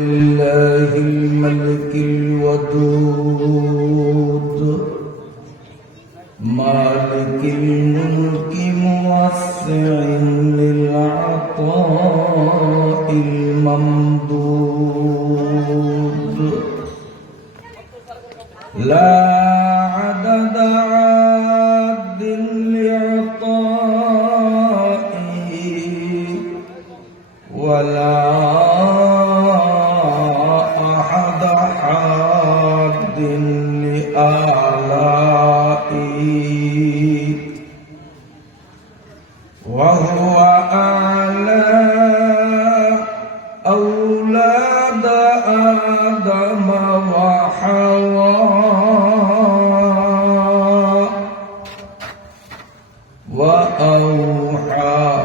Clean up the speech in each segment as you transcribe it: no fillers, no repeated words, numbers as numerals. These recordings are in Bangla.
لله الملك الودود مالك الملك موسع للعطاء الممدود لا عدد عاد لعطائه ولا حاد لآلائه وهو أعلى أولاد آدم وحواء وأوحى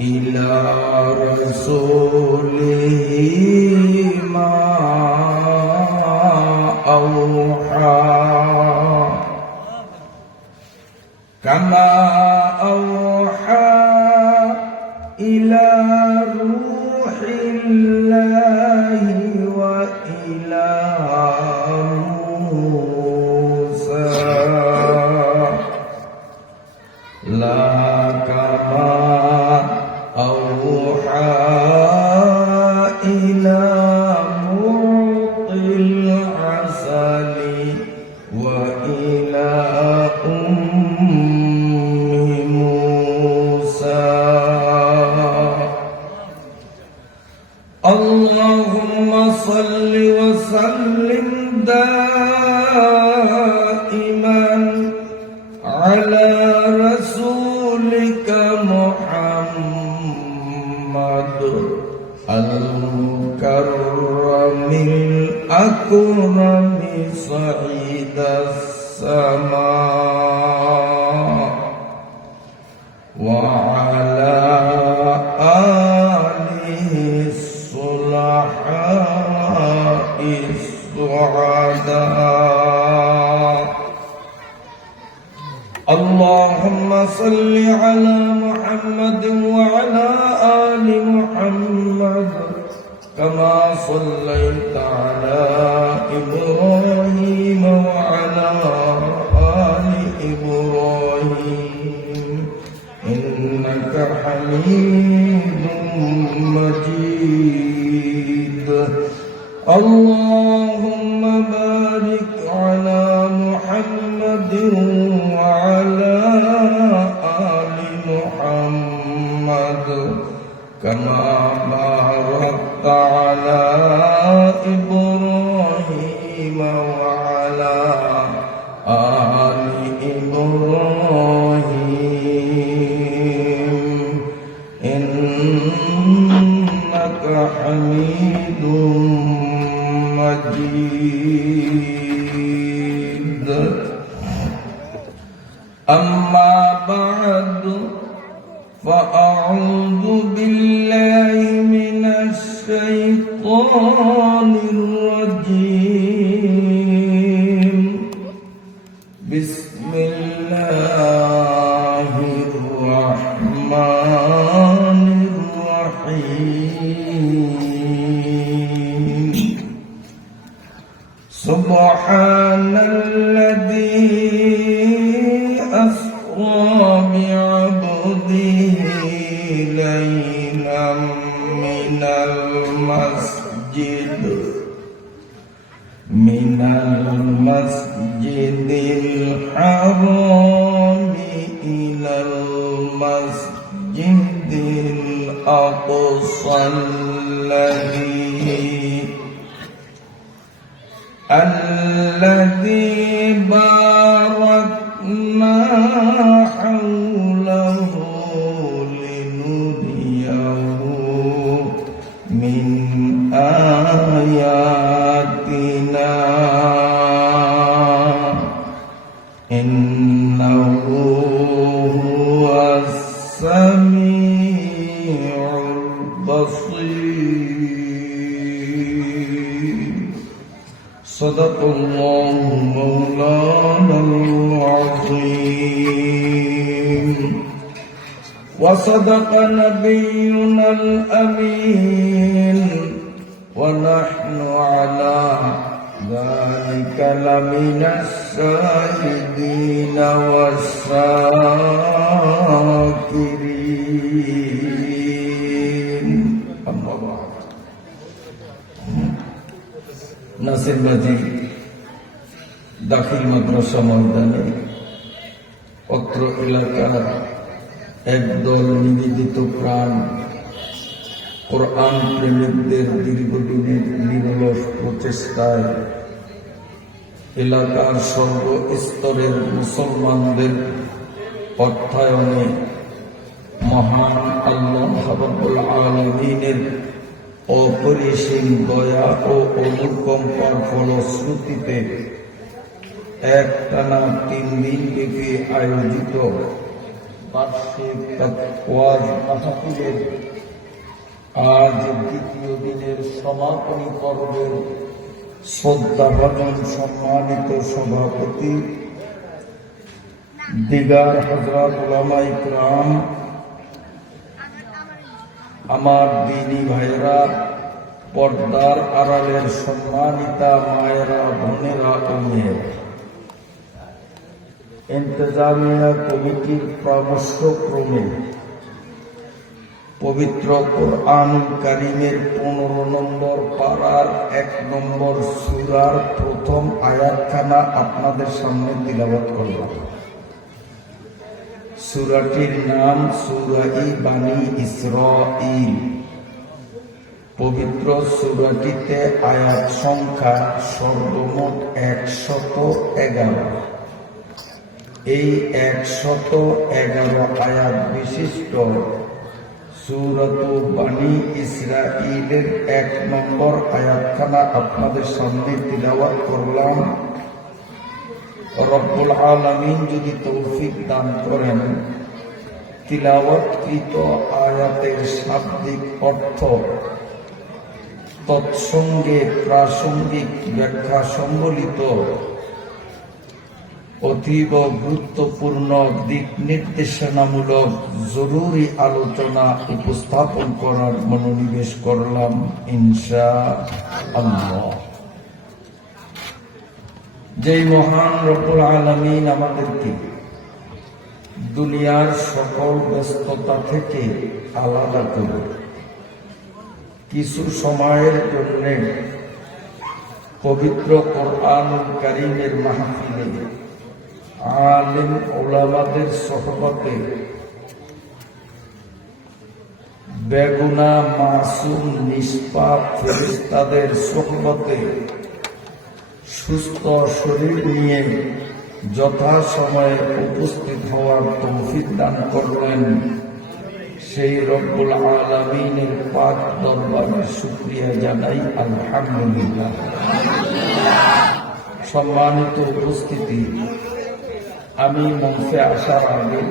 إلى رسوله ما أوحى كما أوحى إلى روح الله وإلى موسى لا كما أوحى إلى معطي العسل وإلى موسى اللهم صل وسلم دائما على رسولك محمد المكرم الأكرم صعيد السماء وعلى آله الصلحاء السعداء اللهم صل على محمد وعلى آل محمد كما صليت على إبراهيم وعلى آل إبراهيم إنك حميد مجيد اللهم بارك على محمد وعلى آل محمد كما باركت على إبراهيم وعلى آل إبراهيم إنك حميد مجيد أما بعد فأعوذ بالله من الشيطان الرجيم بسم الله الرحمن الرحيم سبحان الذي أسرى بعبده ليلا من المسجد الحرام إلى المسجد الأقصى الذي باركنا حوله لنريه من آياتنا إنه هو السميع البصير صدق الله مولانا العظيم وصدق نبينا الأمين ونحن على ذلك لمن الشاهدين والشاكرين أما بعد নাসিরবাজি দাখিল মাদ্রাসা ময়দানে অত্র এলাকার একদল নিবেদিত প্রাণ কোরআন প্রেমিকদের দীর্ঘদিনের নিরলস প্রচেষ্টায় এলাকার সর্বস্তরের মুসলমানদের অর্থায়নে মহান আল্লাহ রাব্বুল আলামিনের অপরিসীম দয়া ও অনুকম্পার ফলশ্রুতিতে একটানা 3 দিন ব্যাপী আয়োজিত বার্ষিক ওয়াজ মাহফিলের আজ দ্বিতীয় দিনের সমাপনী পর্বের শ্রদ্ধাভাজন সম্মানিত সভাপতি দিগার হযরত উলামা ইকরাম, আমার দিনী ভাইরা, পর্দার আড়ালের সম্মানিতা মায়েরা, বোনেরা ও মেয়েরা, ইন্তেজামিয়া কমিটির পরামর্শক্রমে পবিত্র কোরআনুল কারীমের 15 নম্বর পারার 1 নম্বর সূরার প্রথম আয়াতখানা আপনাদের সামনে তিলাওয়াত করলাম। সূরাটির নাম সূরা বানী ইসরাঈল। পবিত্র সূরাটিতে আয়াত সংখ্যা সর্বমোট 111। এই 111 আয়াত বিশিষ্ট সূরাতু বানী ইসরাঈলের 1 নম্বর আয়াতখানা আপনাদের সামনে তিলাওয়াত করলাম। রব্বুল আলামিন যদি তৌফিক দান করেন, তিলাওয়াতকৃত আয়াতের শাব্দিক অর্থ তৎসঙ্গে প্রাসঙ্গিক ব্যাখ্যা সম্বলিত অতীব গুরুত্বপূর্ণ দিক নির্দেশনামূলক জরুরি আলোচনা উপস্থাপন করার মনোনিবেশ করলাম ইনশাআল্লাহ। যেই মহান রব্বুল আলামিন আমাদেরকে দুনিয়ার সকল ব্যস্ততা থেকে আলাদা করে কিছু সময়ের জন্য পবিত্র কোরআনুল কারীমের মাহফিলে আলেম উলামাদের সোহবতে বেগুনা মাসুম নিষ্পাপ ফেরেশতাদের সোহবতে সুস্থ শরীর নিয়ে যথাসময়ে উপস্থিত হওয়ার তৌফিক দান করলেন, সেই রব্বুল আলামিনের পাক দরবারে শুকরিয়া জানাই আলহামদুলিল্লাহ। সম্মানিত উপস্থিতি, আমি মঞ্চে আসার আগে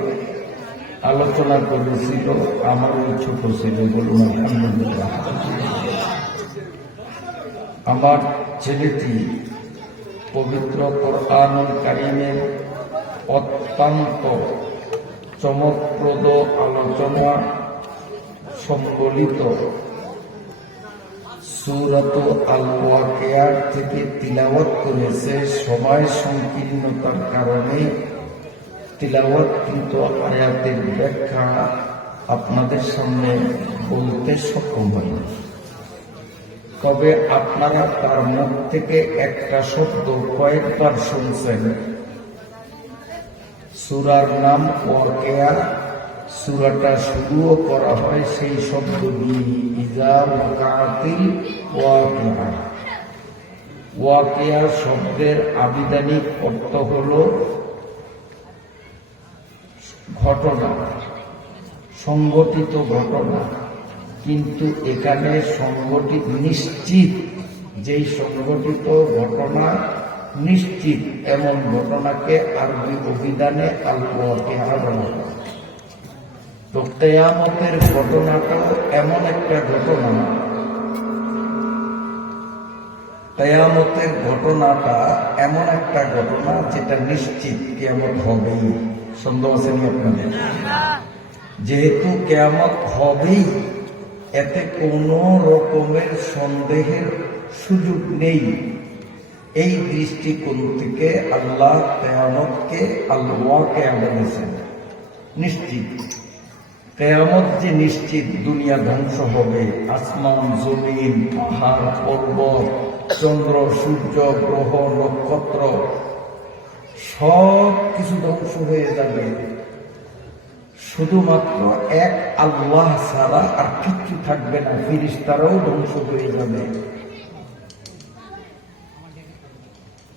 আলোচনা করেছিল, আমার ছোট ছিল, বলুন আলহামদুলিল্লাহ। আমার ছেলেটি পবিত্র কোরআনুল কারীমের অত্যন্ত চমকপ্রদ আলোচনা সম্বলিত সূরাতু আল-ওয়াকিয়া থেকে তিলাওয়াত করেছে। সময় সংকীর্ণতার কারণে তিলাওয়াতকৃত আয়াতের ব্যাখ্যা আপনাদের সামনে বলতে সক্ষম হয়নি। তবে আপনারা তার মুখ থেকে একটা শব্দ কয়েকবার শুনছেন। সূরার নাম ওয়াকিয়া। সূরাটা শুরুও করা হয় সেই শব্দ দিয়ে, ইযা ওয়াকাআতিল ওয়াকিয়া। ওয়াকিয়া শব্দের আবিধানিক অর্থ হল ঘটনা, সংঘটিত ঘটনা। কিন্তু এখানে সংগঠিত নিশ্চিত, যেই সংগঠিত ঘটনা নিশ্চিত এমন ঘটনাকে আরবি অভিধানে আল-ওয়াকিয়া বলা হয়। তো কিয়ামতের ঘটনাটা এমন একটা ঘটনা, কিয়ামতের ঘটনাটা এমন একটা ঘটনা যেটা নিশ্চিত কিয়ামত হবেই। সন্দেহ আছে নি আপনাদের? যেহেতু কিয়ামত হবেই, এতে কোনো রকমের সন্দেহের সুযোগ নেই। এই দৃষ্টিকোণ থেকে আল্লাহ কিয়ামতকে আল্লাহকে বলেছেন নিশ্চিত। কিয়ামত যে নিশ্চিত, দুনিয়া ধ্বংস হবে, আসমান জমিন পাহাড় পর্বত চন্দ্র সূর্য গ্রহ নক্ষত্র সব কিছু ধ্বংস হয়ে যাবে, শুধুমাত্র এক আল্লাহ ছাড়া আর কিচ্ছু থাকবে না, ফেরেশতারাও ধ্বংস হয়ে যাবে।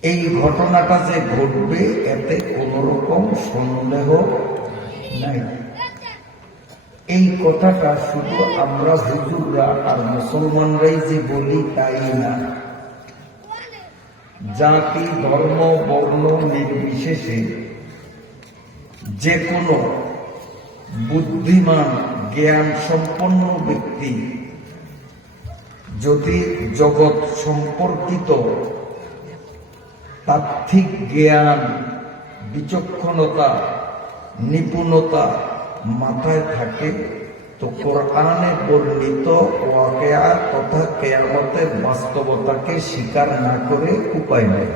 এই ঘটনাটা যে ঘটবে এতে কোন রকম সন্দেহ নাই। এই কথাটা শুধু আমরা হুজুররা আর মুসলমানরাই যে বলি তাই না, জাতি ধর্ম বর্ণ নির্বিশেষে যে কোনো বুদ্ধিমান জ্ঞান সম্পন্ন ব্যক্তি যদি জগৎ সম্পর্কিত তাত্ত্বিক জ্ঞান বিচক্ষণতা নিপুণতা মাথায় থাকে, তো কোরআনে বর্ণিত ওয়াকিয়া তথা কিয়ামতের বাস্তবতাকে স্বীকার না করে উপায় নেই।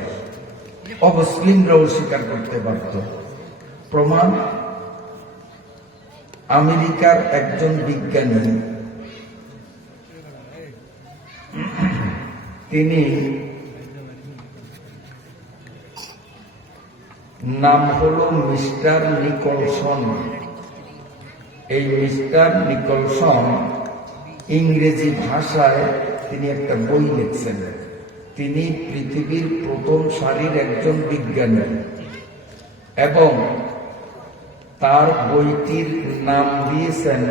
অমুসলিমরাও স্বীকার করতে পারত। প্রমাণ, আমেরিকার একজন বিজ্ঞানী, তিনি নাম হল মিস্টার নিকলসন। এই মিস্টার নিকলসন ইংরেজি ভাষায় তিনি একটা বই লিখছেন। তিনি পৃথিবীর প্রথম সারির একজন বিজ্ঞানী এবং তার বইটির নাম দিয়েছেন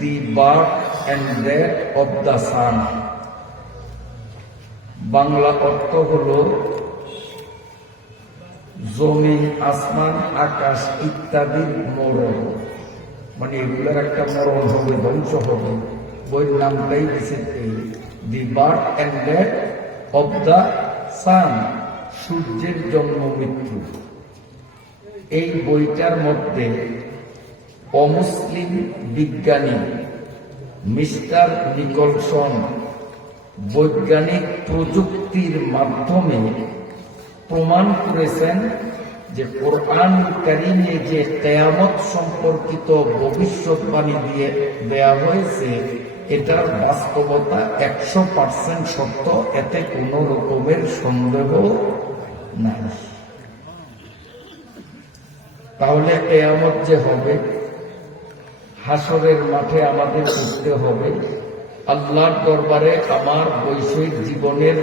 the birth and death of the sun. Bangla অর্থ হল জমিন আসমান আকাশ ইত্যাদির মরণ, মানে এগুলোর একটা মরণ হবে, ধ্বংস হবে। বইয়ের নামটাই দিয়েছেন এই the birth and death of the sun, সূর্যের জন্ম মৃত্যু। এই বইটার মধ্যে অমুসলিম বিজ্ঞানী মিস্টার নিকলসন বৈজ্ঞানিক প্রযুক্তির মাধ্যমে প্রমাণ করেছেন যে কোরআন কারীমে যে কিয়ামত সম্পর্কিত ভবিষ্যৎবাণী দিয়ে দেয়া হয়েছে এটার বাস্তবতা 100% সত্য, এতে কোনো রকমের সন্দেহ নাই। তাহলে কিয়ামত যে হবে, হাসরের মাঠে আমাদের উঠতে হবে, আল্লাহর দরবারে আমার বৈষয়িক জীবনের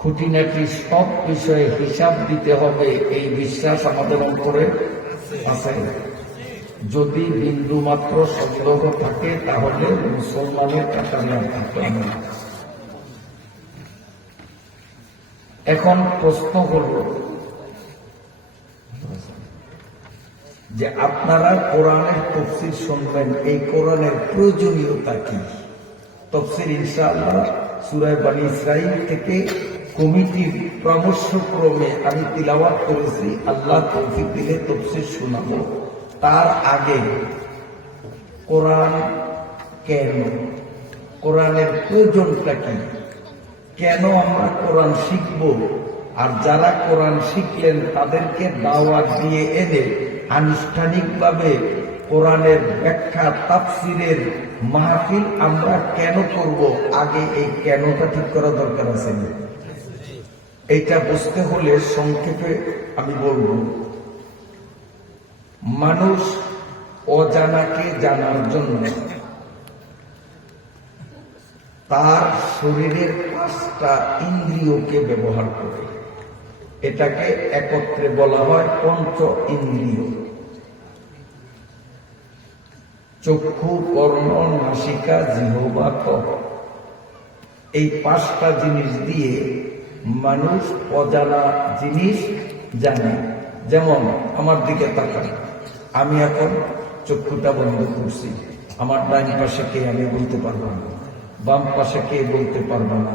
খুঁটিনাটি সব বিষয়ে হিসাব দিতে হবে, এই বিশ্বাস আমাদের অন্তরে আছে। যদি বিন্দু মাত্র সন্দেহ থাকে তাহলে মুসলমানের কাতারে থাকতে হবে। এখন প্রশ্ন হল যে আপনারা কোরআনের তাফসীর শুনবেন, এই কোরআনের প্রয়োজনীয়তা কি? তাফসীর ইনশাআল্লাহ সূরা বনী ইসরাঈল থেকে কমিটির পরামর্শক্রমে আমি তিলাওয়াত করেছি। আল্লাহ তৌফিক দিলে তাফসীর শোনাবো। তার আগে কোরআন কেন, কোরআনের প্রয়োজনটা কি, কেন আমরা কোরআন শিখব, আর যারা কোরআন শিখলেন তাদেরকে দাওয়াত দিয়ে এনে আনুষ্ঠানিকভাবে কোরআনের ব্যাখ্যা তাফসীরের মাহফিল আমরা কেন করব, আগে এই কেনটা ঠিক করা দরকার আছে। এইটা বুঝতে হলে সংক্ষেপে আমি বলবো, মানুষ অজানাকে জানার জন্য তার শরীরের 5টা ইন্দ্রিয়কে ব্যবহার করে। এটাকে একত্রে বলা হয় পঞ্চ ইন্দ্রিয়। চক্ষু কর্ণ নাসিকা জিহ্বা ত্বক, এই 5টা জিনিস দিয়ে মানুষ অজানা জিনিস জানে। যেমন আমার দিকে তাকান, আমি এখন চক্ষুটা বন্ধ করছি, আমার ডান পাশে কে আমি বলতে পারবো না, বাম পাশে কে বলতে পারবো না,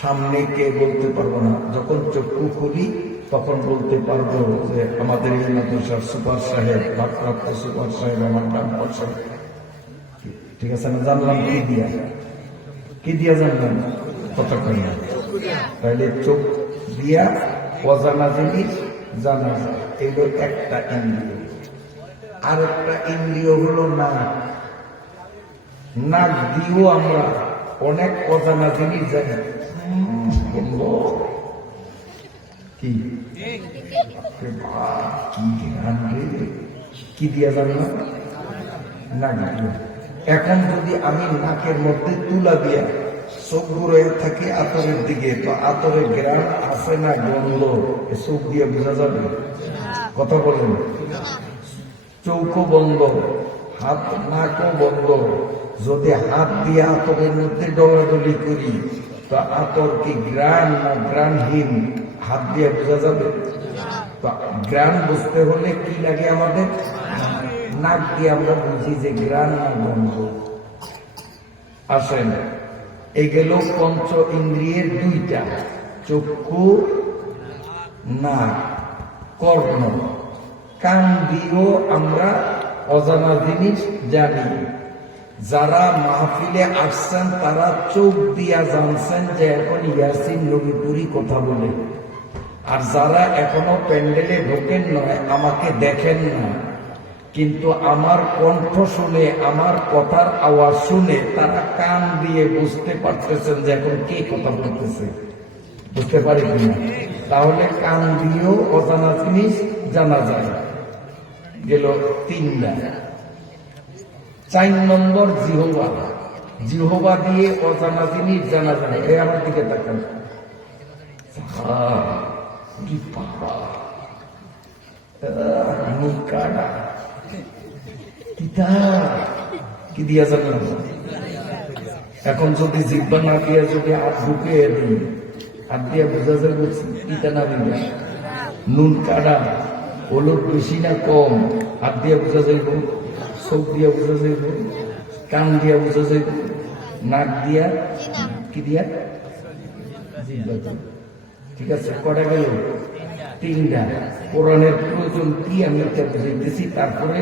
সামনে কে বলতে পারবো না। যখন চক্ষু খুলি তখন বলতে পারবো যে আমাদের এই মাদ্রাসার সুপার সাহেব, ভারপ্রাপ্ত সুপার সাহেব আমার ডান পাশে। ঠিক আছে না? জানলাম কি দিয়া জানলাম? কতক্ষণ? তাহলে চোখ দিয়া অজানা জিনিস জানা যায়, এগুলো একটা ইন্দ্রিয়। আর একটা ইন্দ্রিয় হলো নাক। নাক দিয়েও আমরা অনেক অজানা জিনিস জানি। কি কি দিয়া জানলাম? নাক দিয়ে। এখন যদি আমি নাকের মধ্যে তুলা দিয়া চোখ ঘুরে থাকি আতরের দিকে, তো আতরের গ্রাম আছে না গন্ধ, চোখ দিয়ে বোঝা যাবে? কথা বলেন। চৌকো বন্ধ, হাত নাকও বন্ধ। যদি হাত দিয়ে আতরের মধ্যে ডলাডলি করি, তো আতর কি গ্রাম না গ্রামহীন হাত দিয়ে বোঝা যাবে? তো গ্রাম বুঝতে হলে কি লাগে আমাদের? নাক দিয়ে আমরা বুঝি যে গ্রাম না গন্ধ। আসেন, এই গেল পঞ্চ ইন্দ্রিয়ের দুইটা, চক্ষু, নাক, কর্ণ। কান দিয়েও আমরা অজানা জিনিস জানি। যারা মাহফিলে আসছেন তারা চোখ দিয়া জানছেন যে এখন ইয়াসিন নবীপুরি কথা বলে। আর যারা এখনো প্যান্ডেলে ঢোকেন নয়, আমাকে দেখেন না, কিন্তু আমার কণ্ঠ শুনে, আমার কথার আওয়াজ শুনে তারা কান দিয়ে বুঝতে পারতেছেন যে এখন কে কথা বলতেছে। বুঝতে পারি কিনা? তাহলে কান দিয়েও অজানা জিনিস জানা যায়। গেল তিনটা। 4 নম্বর জিহ্বা। জিহ্বা দিয়ে অজানা জিনিস জানা যায়। এই আমার দিকে তাকান। কি দিয়া জানেন? এখন যদি জিহ্বা না দিয়ে যদি হাত ঢুকিয়ে দিই, হাত দিয়ে বোঝা যায় বলছি পিতা না দিবে। নুন কাটা, হলুদ বেশি না কম, হাত দিয়ে বোঝা যাইব, চোখ দিয়া বোঝা যাইব, কান দিয়া বোঝা যাইব, নাক দিয়া, কি দিয়া? ঠিক আছে, কটা গেল? 3টা। কোরআনের প্রয়োজন কি আমি এটা বুঝাইতেছি, তারপরে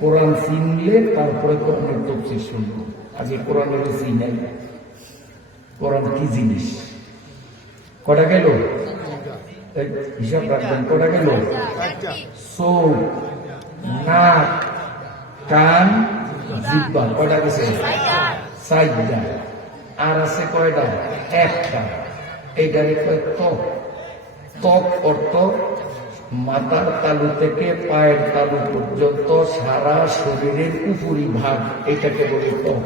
কোরআন চিনলে তারপরে কোরআনের তফসির শুনবো। আগে কোরআনের চিনাই কোরআন কি জিনিস। কটা গেল? হিসাব রাখবেন। কটা গেল? চোখ, নাক, কান, জিহ্বা। কয়টা গেছে? 4টা। আর আছে কয়টা? 1টা। এইটারে কয় ত্বক। ত্বক অর্থ মাথার তালু থেকে পায়ের তালু পর্যন্ত সারা শরীরের উপরি ভাগ, এটাকে বলে ত্বক।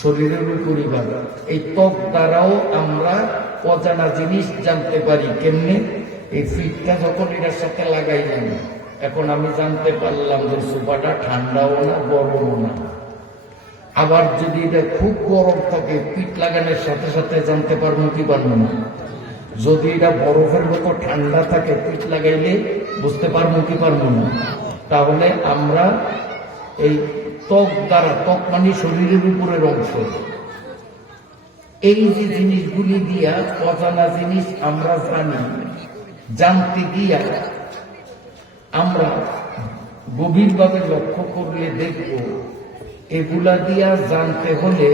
শরীরের উপরি ভাগ। এই ত্বক দ্বারাও আমরা অজানা জিনিস জানতে পারি। কেমনে? এই ফিটটা যখন এটার সাথে লাগাই যাই, এখন আমি জানতে পারলাম যে সোফাটা ঠান্ডাও না গরমও না। আবার যদি এটা খুব গরম থাকে, পিঠ লাগানোর সাথে সাথে জানতে পারবো কি পারবো না? যদি এটা বরফের মতো ঠান্ডা থাকে, পিঠ লাগাইলে বুঝতে পারবো কি পারবো না? তাহলে আমরা এই ত্বক দ্বারা, ত্বক মানে শরীরের উপরের অংশ, এই যে জিনিসগুলি দিয়া অজানা জিনিস আমরা জানি। জানতে গিয়া আমরা গভীরভাবে লক্ষ্য করলে দেখব, এগুলা দিয়া জানতে হলে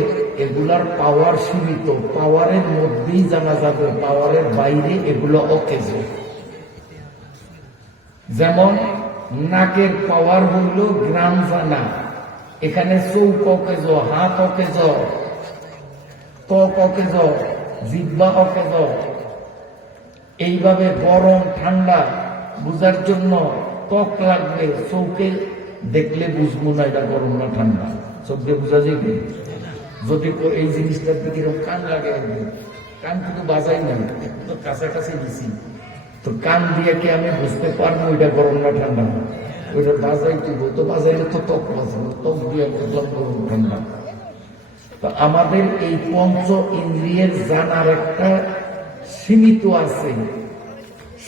এগুলার পাওয়ার সীমিত। পাওয়ারের মধ্যেই জানা যাবে, পাওয়ারের বাইরে এগুলো অকেজ। যেমন নাকের পাওয়ার হইল গ্রাম জানা, এখানে চৌক অকেজ, হাত অকেজ, ত্বক অকেজ, জিহ্বা অকেজ। এইভাবে গরম ঠান্ডা বুঝার জন্য ত্বক লাগবে। চৌকে দেখলে বুঝবো না এটা গরম না ঠান্ডা, চোখ দিয়ে বোঝা যাবে। যদি এই জিনিসটার দিকে কান লাগে, কান কিন্তু বাজাই না, তো কাছাকাছি দিছি, তো কান দিয়ে কি আমি বুঝতে পারবো এটা গরম না ঠান্ডা? ওইটা বাজাই দিব, তো বাজাইলে তো ত্বক বাজাবো, ত্বক দিয়ে বুঝলাম গরম ঠান্ডা। তো আমাদের এই পঞ্চ ইন্দ্রিয়ের জানার একটা সীমিত আছে।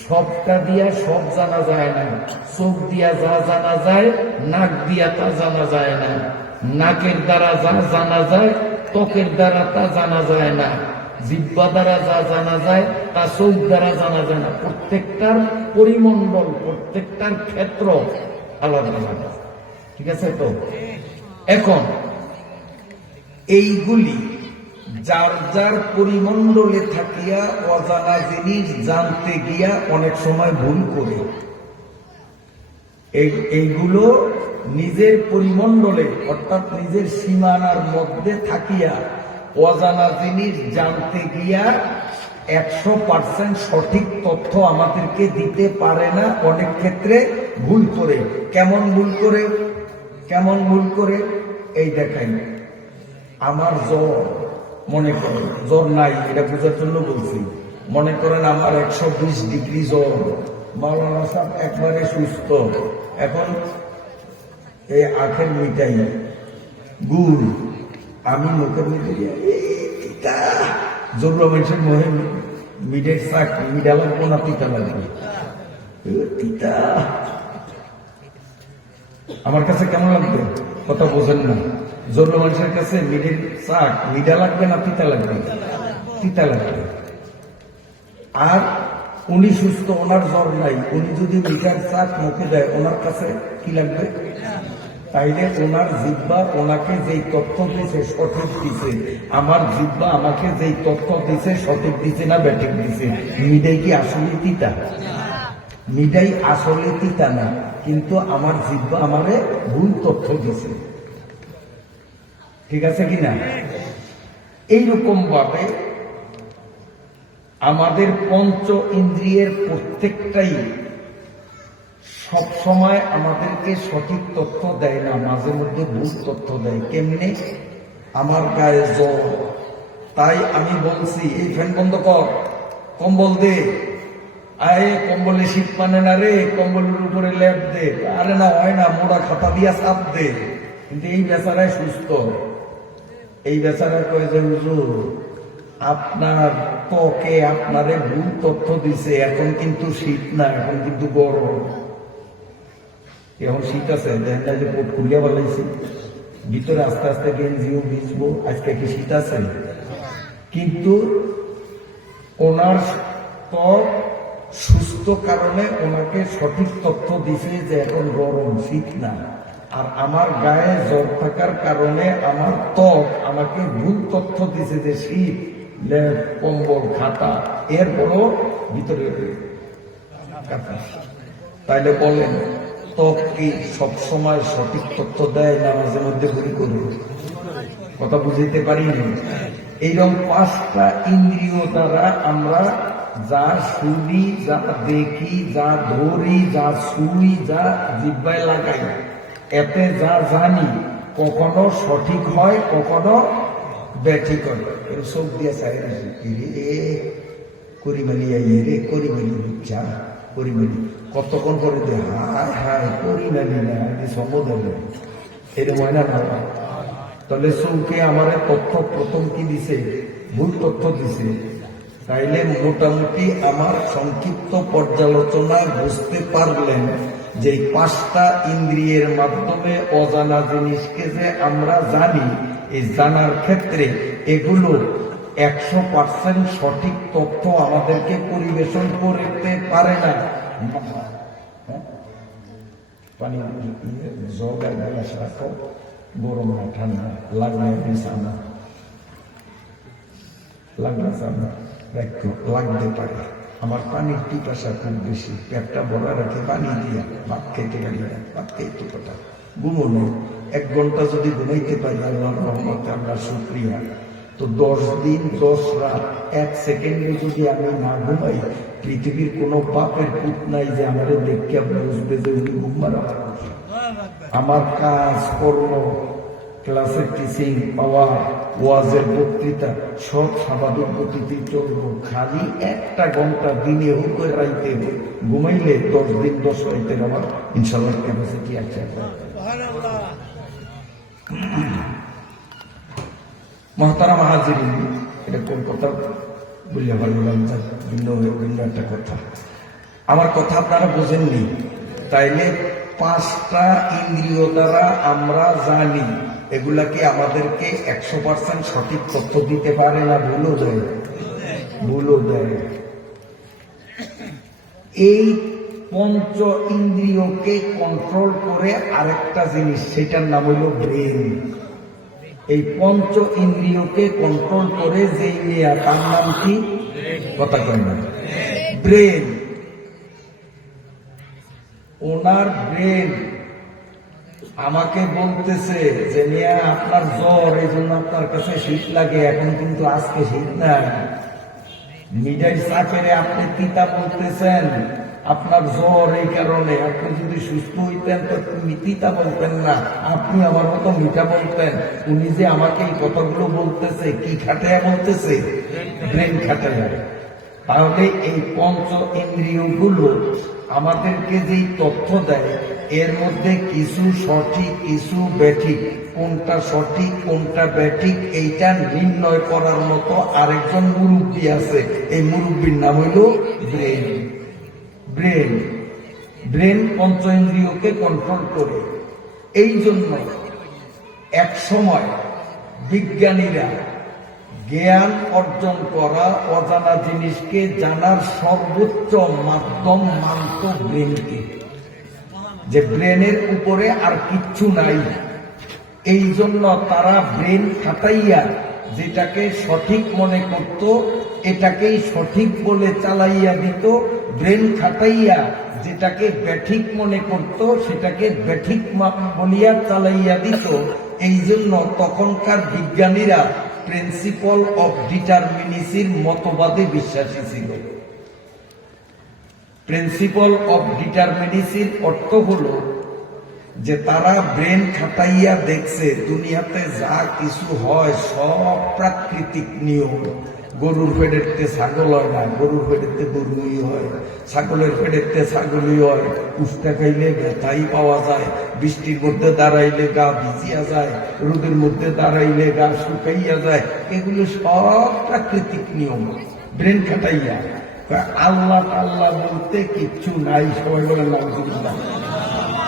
সবটা দিয়া সব জানা যায় না। চোখ দিয়া যা জানা যায়, নাক দিয়া তা জানা যায় না। নাকের দ্বারা যা জানা যায়, ত্বকের দ্বারা তা জানা যায় না। জিহ্বা দ্বারা যা জানা যায়, তা চোখ দ্বারা জানা যায় না। প্রত্যেকটার পরিমণ্ডল, প্রত্যেকটার ক্ষেত্র আলাদা আলাদা। ঠিক আছে তো? এখন এইগুলি যার যার পরিমণ্ডলে থাকিয়া অজানা জিনিস জানতে গিয়া অনেক সময় ভুল করে। এইগুলো নিজের পরিমণ্ডলে অর্থাৎ নিজের সীমানার মধ্যে থাকিয়া অজানা জিনিস জানতে গিয়া 100% সঠিক তথ্য আমাদেরকে দিতে পারে না, অনেক ক্ষেত্রে ভুল করে। কেমন ভুল করে? কেমন ভুল করে? এই দেখাই, আমার জ্বর, মনে করেন জ্বর নাই, এটা বোঝার জন্য বলছি, মনে করেন আমার 120 ডিগ্রি জ্বর, মাওলানা সাহেব একবারে সুস্থ, এখন এই আখের মিঠাই গুড় আমি মুখের মধ্যে জরুর মানুষের মহে মিডের শাক মিডা লাগবো না তিতা লাগবে, তিতা আমার কাছে কেমন লাগবে? কথা বোঝেন না। জরুর মানুষের কাছে মিডের শাক মিডা লাগবে না তিতা লাগবে? তিতা লাগবে। আর উনি সুস্থ, ওনার জ্বর নাই, উনি যদি মিঠার শাক মুখে দেয় ওনার কাছে কি লাগবে? তাইলে ওনার জিহ্বা ওনাকে যেই তথ্য দিছে সঠিক দিছে, আমার জিহ্বা আমাকে যেই তথ্য দিছে সঠিক দিছে না ব্যাঠিক দিছে? মিডাই কি আসলে তিতা? মিডাই আসলে তিতা না, কিন্তু আমার জিহ্বা আমারে ভুল তথ্য দিছে। ঠিক আছে কিনা? এইরকম ভাবে আমাদের পঞ্চ ইন্দ্রিয়ের প্রত্যেকটাই সব সময় আমাদেরকে সঠিক তথ্য দেয় না, মাঝে মধ্যে ভুল তথ্য দেয়। কেমনে? আমার গায়ে জ্বর, তাই আমি বলছি এই ফ্যান বন্ধ কর, কম্বল দে, আরে কম্বলে শীত মানে না রে, কম্বলের উপরে লেপ দে, আরে না হয় না, মোড়া খাতা দিয়া চাপ দে। কিন্তু এই বেচারায় সুস্থ, এই বেচারা কয়ে যে হুজুর আপনার ত্বকে আপনারে ভুল তথ্য দিছে, এখন কিন্তু শীত না, এখন কিন্তু গরম। এখন শীত আছে, দেখেন যে পোট খুলিয়া বলাইছি, ভিতরে আস্তে আস্তে গেঞ্জিও ভিজবো, আজকে কি শীত আছে? কিন্তু ওনার ত্বক সুস্থ কারণে ওনাকে সঠিক তথ্য দিছে যে এখন গরম, শীত না। আর আমার গায়ে জ্বর থাকার কারণে আমার ত্বক আমাকে ভুল তথ্য দিছে যে শীত, লেপ কম্বল খাতা, এরপরও ভিতরে। তাইলে বলেন ত্বক কি সবসময় সঠিক তথ্য দেয় না মাঝে মধ্যে ভুল করে? কথা বুঝাইতে পারি না? এইরকম 5টা ইন্দ্রিয় দ্বারা আমরা যা শুনি, যা দেখি, যা ধরি, যা শুই, যা জিহ্বায় লাগাই, এতে যা জানি কখনো সঠিক হয়, কখনো ব্যাঠিক হয়। চোখ দিয়ে চাই করিমালি আইয়ে রে, করিমালি বুঝা, করিমালি কতক্ষণ করে দে, হায় হায় করিমালি না সম্বোধন, এটা ময়না ভাবা। তাহলে চৌকে আমার তথ্য প্রথম কি দিছে? ভুল তথ্য দিছে। তাইলে মোটামুটি আমার সংক্ষিপ্ত পর্যালোচনায় বুঝতে পারলেন যে 5টা ইন্দ্রিয়ের মাধ্যমে অজানা জিনিসকে যে আমরা জানি, এই জানার ক্ষেত্রে এগুলো 100% সঠিক তথ্য আমাদেরকে পরিবেশন করতে পারে না। পানি জগায় গ্লাস রাখো, গরম না ঠান্ডা, লাগলে বিছানা, লাগলে সামনা লাগতে পারে। আমার পানির পিপাসা খুব বেশি, পেটটা বড় রাখে পানি দিয়ে, ভাত খেতে পারি না, ভাত খেতে কথা ঘুমোনো। 1 ঘন্টা যদি ঘুমাইতে পারি আল্লাহর রহমতে আমরা শুকরিয়া। তো 10 দিন 10 রাত 1 সেকেন্ডে যদি আমি না ঘুমাই, পৃথিবীর কোনো বাপের পুত নাই যে আমাদের দেখে বুঝবে যে উনি ঘুম মারা। আমার কাজ কর্ম, ক্লাসের টিচিং পাওয়া, ওয়াজের বক্তৃতা সব স্বাভাবিক গতিতে চলবো। খালি 1টা ঘন্টা দিনে হোক রাইতে ঘুমাইলে 10 দিন 10 রাইতের আমার ইনশাল্লাহ ক্যাপাসিটি আছে। মহতারাম হাজিরিন, এটা কোন কথা বললে বললাম, ভিন্ন একটা কথা। আমার কথা আপনারা বোঝেননি। তাইলে 5টা ইন্দ্রিয় দ্বারা আমরা জানি, এগুলাকে আমাদেরকে 100% সঠিক তথ্য দিতে পারে না, ভুলও দেয়, ভুলও দেয়। এই পঞ্চ ইন্দ্রিয়কে কন্ট্রোল করে আরেকটা জিনিস, সেটার নাম হইল ব্রেন। এই পঞ্চ ইন্দ্রিয়কে কন্ট্রোল করে যে ইন্দ্রিয়া, তার নাম কি? কথা কয় না, ব্রেন। ওনার ব্রেন আমাকে বলতেছে যে মিয়া আপনার জ্বর, এই জন্য আপনার কাছে শীত লাগে, এখন কিন্তু আজকে শীত নাই। মিঠাই চা খেলে আপনি তিতা বলতেছেন, আপনার জ্বর এই কারণে। আপনি যদি সুস্থ হইতেন তো তুমি তিতা বলতেন না, আপনি আমার মতো মিঠা বলতেন। উনি যে আমাকে এই কথাগুলো বলতেছে, কি খাটাইয়া বলতেছে? ব্রেন খাটাইয়া। তাহলে এই পঞ্চ ইন্দ্রিয়গুলো আমাদেরকে যেই তথ্য দেয়, এর মধ্যে কিছু সঠিক কিছু ব্যাঠিক। কোনটা সঠিক কোনটা ব্যাঠিক এইটা নির্ণয় করার মতো আরেকজন মুরব্বী আছে। এই মুরব্বীর নাম হইল ব্রেন। ব্রেন ব্রেন পঞ্চ ইন্দ্রিয়কে কন্ট্রোল করে। এই জন্য এক সময় বিজ্ঞানীরা জ্ঞান অর্জন করা, অজানা জিনিসকে জানার সর্বোচ্চ মাধ্যম মানত ব্রেনকে, যে ব্রেনের উপরে আর কিচ্ছু নাই। এই জন্য তারা ব্রেন খাটাইয়া যেটাকে সঠিক মনে করত এটাকেই সঠিক বলে চালাইয়া দিত, ব্রেন খাটাইয়া যেটাকে ব্যাঠিক মনে করত সেটাকে ব্যাঠিক বলিয়া চালাইয়া দিত। এই জন্য তখনকার বিজ্ঞানীরা প্রিন্সিপাল অফ ডিটারমিনিসির মতবাদে বিশ্বাসী ছিল। প্রিন্সিপাল অফ ডিটারমিনিসির অর্থ হলো যে তারা ব্রেন খাটাইয়া দেখছে দুনিয়াতে যা কিছু হয় সব প্রাকৃতিক নিয়ম। গরুর পেটেতে ছাগল হয় না, গরুর পেটেতে গরুই হয়, ছাগলের পেটেতে ছাগলই হয়। উষ্টা খাইলে ব্যথাই পাওয়া যায়, বৃষ্টির মধ্যে দাঁড়াইলে গা ভিজিয়া যায়, রোদের মধ্যে দাঁড়াইলে গা শুকাইয়া যায়। এগুলো সব প্রাকৃতিক নিয়ম। ব্রেন খাটাইয়া আল্লাহ আল্লাহ বলতে কিচ্ছু নাই। সবাই বলে নাউজুবিল্লাহ।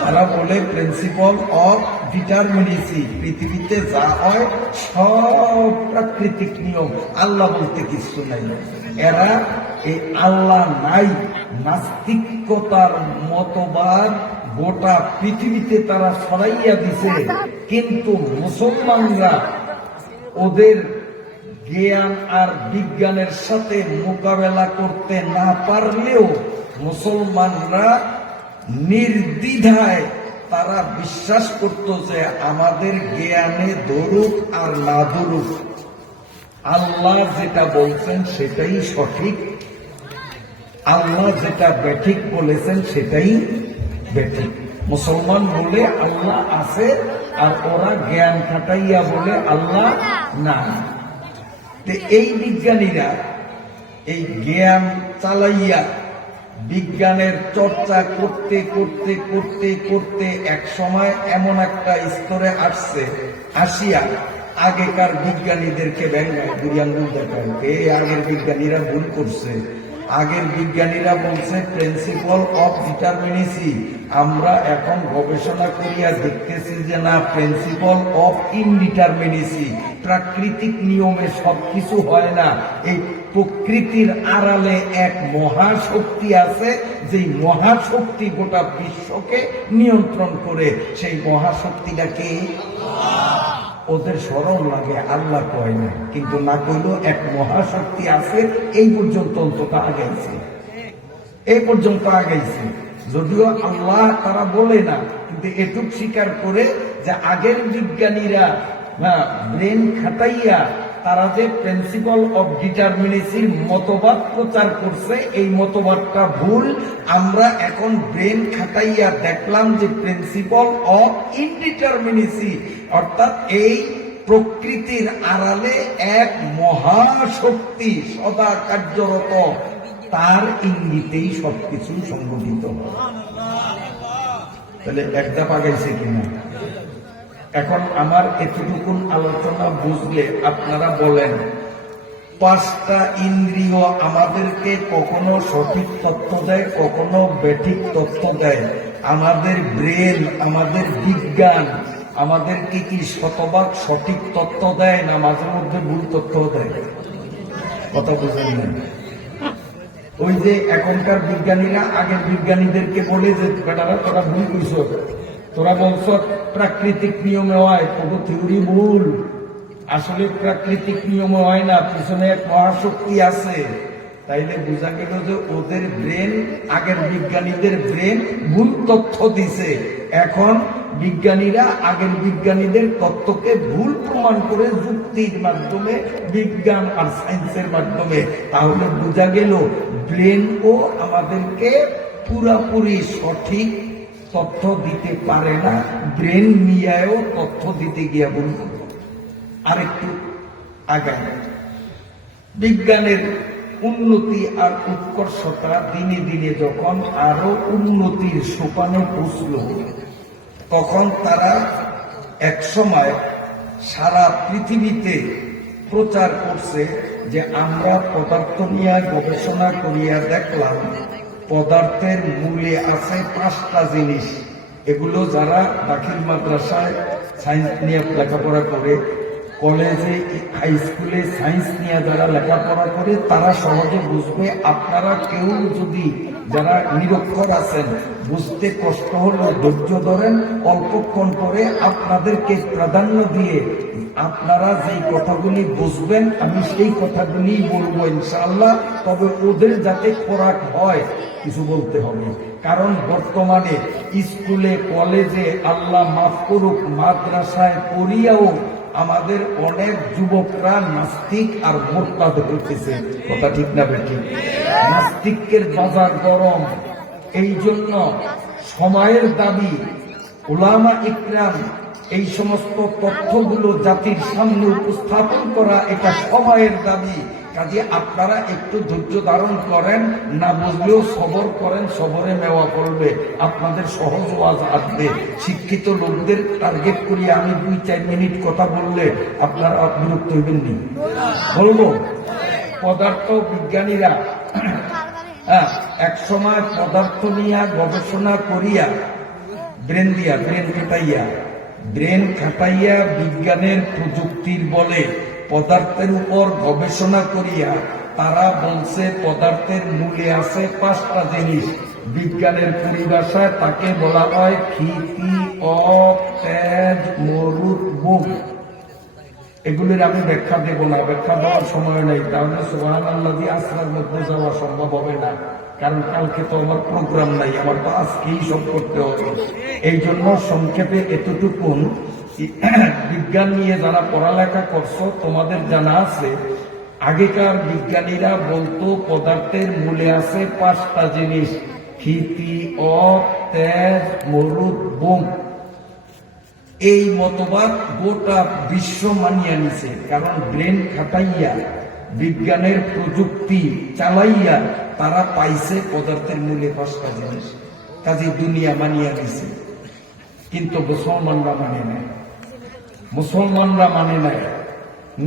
তারা বলে প্রিন্সিপাল অফ ডিটারমিনিসি, পৃথিবীতে যা হয় সব প্রাকৃতিক নিয়ম, আল্লাহ বলতে কিছু নাই। এরা এই আল্লাহ নাই নাস্তিকতার মতবাদ গোটা পৃথিবীতে তারা ছড়াইয়া দিছে। কিন্তু মুসলমানরা ওদের জ্ঞান আর বিজ্ঞানের সাথে মোকাবেলা করতে না পারলেও মুসলমানরা নির্দ্বিধায় তারা বিশ্বাস করত যে আমাদের জ্ঞানে ধরুক আর না ধরুক, আল্লাহ যেটা বলছেন সেটাই সঠিক, আল্লাহ যেটা ব্যাঠিক বলেছেন সেটাই ব্যাঠিক। মুসলমান বলে আল্লাহ আছে, আর ওরা জ্ঞান খাটাইয়া বলে আল্লাহ না। এই বিজ্ঞানীরা এই জ্ঞান চালাইয়া বিজ্ঞানের চর্চা করতে করতে করতে করতে এক সময় এমন একটা স্তরে আসছে, আসিয়া আগেকার বিজ্ঞানীদেরকে ব্যঙ্গায় দুই আঙ্গুল দেখায়, আগের বিজ্ঞানীরা ভুল করছে। আগের বিজ্ঞানীরা বলছে প্রিন্সিপাল অফ ডিটারমিনিসি, আমরা এখন গবেষণা করিয়া দেখতেছি যে না, প্রিন্সিপাল অফ ইনডিটারমিনিসি, প্রাকৃতিক নিয়মে সবকিছু হয় না। এই প্রকৃতির আড়ালে এক মহাশক্তি আছে, যেই মহাশক্তি গোটা বিশ্বকে নিয়ন্ত্রণ করে। সেই মহাশক্তিটাকে ওদের স্মরণ লাগে, আল্লাহ কয় না, কিন্তু না কইলেও এক মহাশক্তি আছে। এই পর্যন্ত অন্তত আগাইছে, এই পর্যন্ত আগাইছে। যদিও আল্লাহ তারা বলে না, কিন্তু এটুক স্বীকার করে যে আগের বিজ্ঞানীরা ব্রেন খাটাইয়া তারা যে প্রিন্সিপাল অফ ডিটারমিনিসির মতবাদ প্রচার করছে, এই মতবাদটা ভুল। আমরা এখন ব্রেন খাটাইয়া দেখলাম যে প্রিন্সিপাল অফ ইনডিটারমিনিসি, অর্থাৎ এই প্রকৃতির আড়ালে এক মহাশক্তি সদা কার্যরত, তার ইঙ্গিতেই সবকিছু সংগঠিত হয়। তাহলে একটা পাগাইছে কিনা? এখন আমার এতটুকুন আলোচনা বুঝলে আপনারা বলেন, পাঁচটা ইন্দ্রিয় আমাদেরকে কখনো সঠিক তথ্য দেয়, কখনো ব্যাঠিক তথ্য দেয়। আমাদের ব্রেন, আমাদের বিজ্ঞান আমাদেরকে কি শতভাগ সঠিক তথ্য দেয় না মাঝে মধ্যে ভুল তথ্য দেয়? কথা বুঝেন না? ওই যে এখনকার বিজ্ঞানীরা আগের বিজ্ঞানীদেরকে বলে যে বেটারা তোরা ভুল কইছ, তোরা বলছ প্রাকৃতিক নিয়মে হয়, তবু থিওরি ভুল। আসলে প্রাকৃতিক নিয়ম হয় না, পিছনে এক মহাশক্তি আছে। তাইলে বোঝা গেল যে ওদের ব্রেন আগের বিজ্ঞানীদের ব্রেন ভুল তথ্য দিছে। এখন বিজ্ঞানীরা আগের বিজ্ঞানীদের তত্ত্বকে ভুল প্রমাণ করে যুক্তির মাধ্যমে, বিজ্ঞান আর সায়েন্সের মাধ্যমে। তাহলে বোঝা গেল ব্রেনও আমাদেরকে পুরাপুরি সঠিক তথ্য দিতে পারে না। ব্রেন নিয়েও তথ্য দিতে গিয়া বলব আরেকটু আগায়। বিজ্ঞানের উন্নতি আর উৎকর্ষতা দিনে দিনে যখন আরো উন্নতির সোপানে পৌঁছল, তখন তারা এক সময় সারা পৃথিবীতে প্রচার করছে যে আমরা পদার্থ নিয়ে গবেষণা করিয়া দেখলাম পদার্থের মূলে আছে 5টা জিনিস। এগুলো যারা দাখিল মাদ্রাসায় সায়েন্স নিয়ে লেখাপড়া করে, কলেজে হাই স্কুলে সায়েন্স নিয়ে যারা লেখাপড়া করে, তারা সহজে বুঝবে। আপনারা কেউ যদি যারা নিরক্ষর আছেন, বুঝতে কষ্ট হলেও ধৈর্য ধরেন, অল্পক্ষণ পরে আপনাদেরকে প্রাধান্য দিয়ে আপনারা যেই কথাগুলি বুঝবেন আমি সেই কথাগুলি বলবো ইনশাআল্লাহ। তবে ওদের যাতে খোরাক হয় কিছু বলতে হবে, কারণ বর্তমানে স্কুলে কলেজে আল্লাহ মাফ করুক মাদ্রাসায় পড়িয়াও আমাদের অনেক যুবকরা নাস্তিক আর মোরতাদ হইতেছে। কথা ঠিক না বেঠিক? নাস্তিকের বাজার গরম। এই জন্য সময়ের দাবি, উলামা ইকরাম এই সমস্ত তথ্যগুলো জাতির সামনে উপস্থাপন করা এটা সময়ের দাবি। কাজে আপনারা একটু ধৈর্য ধারণ করেন, না বুঝলেও সবর করেন, সবরে মেওয়া করবে। আপনাদের সহজ ওয়াজ আসবে। শিক্ষিত লোকদের টার্গেট করিয়ে আমি 2-4 মিনিট কথা বললে আপনারা বিরক্ত হইবেন নি? বলবো। পদার্থ বিজ্ঞানীরা এক সময় পদার্থ নিয়ে গবেষণা করিয়া ব্রেন খাটাইয়া বিজ্ঞানের প্রযুক্তির বলে পদার্থের উপর গবেষণা করিয়া তারা বলছে পদার্থের মূলে আছে 5টা জিনিস। বিজ্ঞানের পরিভাষায় তাকে বলা হয় ক্ষিতি, অপ, তেজ, মরুদ, বোম। এগুলির আমি ব্যাখ্যা দেব না, ব্যাখ্যা দেওয়ার সময় নেই। তাহলে সুবহানাল্লাহ দিয়ে আসরার মধ্যে যাওয়া সম্ভব হবে না, কারণ কালকে তো আমার প্রোগ্রাম নাই, আমার তো আজকেই সব করতে হবে। এই জন্য সংক্ষেপে এতটুকুন, বিজ্ঞান নিয়ে যারা পড়ালেখা করছো তোমাদের জানা আছে, আগেকার বিজ্ঞানীরা বলতো পদার্থের মূলে আছে 5টা জিনিস, ক্ষিতি, অপ, তেজ, মরুদ, বোম। এই মতবাদ গোটা বিশ্ব মানিয়ে নিছে, কারণ ব্রেন খাটাইয়া বিজ্ঞানের প্রযুক্তি চালাইয়া তারা পাইছে পদার্থের মূলে 5টা জিনিস। কাজে দুনিয়া মানিয়ে নিছে। কিন্তু মুসলমানরা মানে নাই,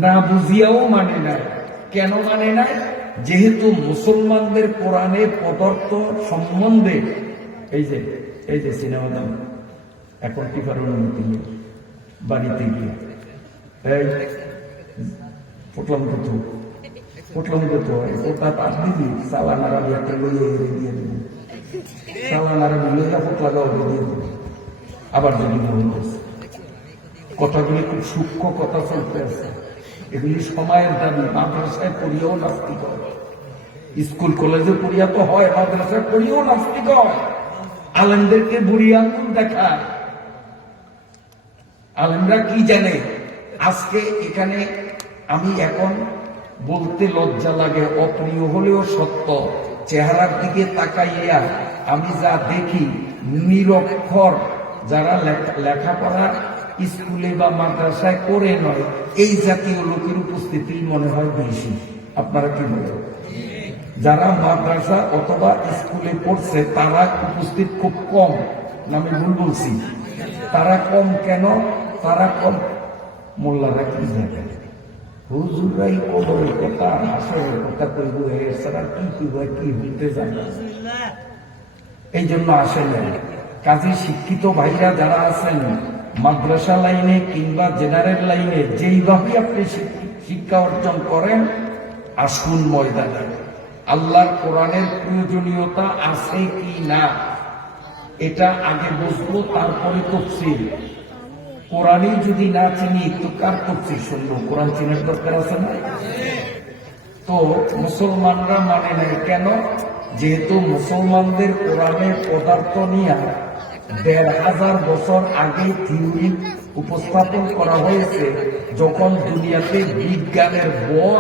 না বুঝিয়াও মানে নাই। কেন মানে নাই? যেহেতু মুসলমানদের কোরআনে পদার্থ সম্বন্ধে এই যে সিনেমা দাম এখন টিকার অনুমতি নেই, বাড়িতে গিয়ে এই পোটলাম কত ওটা পাশ দিবি, চালানারা একটা লইয়ে দিয়ে দিবি, চালানারা লইয়া পোটলাগাও দিয়ে দিবি। আবার যদি কথাগুলি খুব সূক্ষ্ম কথা চলতে আছে, এগুলি সময়ের দাবি। মাদ্রাসায় পড়িয়েও নাস্তিক হয়, স্কুল কলেজে পড়িয়া তো হয়, মাদ্রাসায় পড়িয়েও নাস্তিক হয়। আলেমদেরকে বুড়ি আঙ্গুল দেখায়। আলেমরা কি জানে? আজকে এখানে আমি এখন বলতে লজ্জা লাগে, অপ্রিয় হলেও সত্য, চেহারার দিকে তাকাইয়া আমি যা দেখি, নিরক্ষর যারা লেখাপড়া স্কুলে বা মাদ্রাসায় করে নয়, এই জাতীয় লোকের উপস্থিতি মনে হয় বেশি। আপনারা কি বলেন? যারা মাদ্রাসা অথবা স্কুলে পড়ছে তারা উপস্থিত খুব কম। আমি ভুল বলছি? তারা কম কেন? তারা কম, মোল্লারা কি জানে, হুজুরাই কবরের কথা, আসরের কথা কইব, এছাড়া কি কইব, কি হইতে জানে, এই জন্য আসে না। কাজে শিক্ষিত ভাইরা যারা আছেন মাদ্রাসা লাইনে কিংবা জেনারেল লাইনে, যেইভাবে আপনি শিক্ষা অর্জন করেন, আসুন ময়দানে। আল্লাহর কোরআনের প্রয়োজনীয়তা আছে কি না এটা আগে বুঝবো, তারপরে তাফসীর। কোরআনই যদি না চিনি তো কার করছি শুনবো? কোরআন চিনার দরকার আছে না? তো মুসলমানরা মানে নাই কেন? যেহেতু মুসলমানদের কোরআনের পদার্থ নিয়ে ১৫০০ বছর আগে থিওরি উপস্থাপন করা হয়েছে। যখন দুনিয়াতে বিজ্ঞানের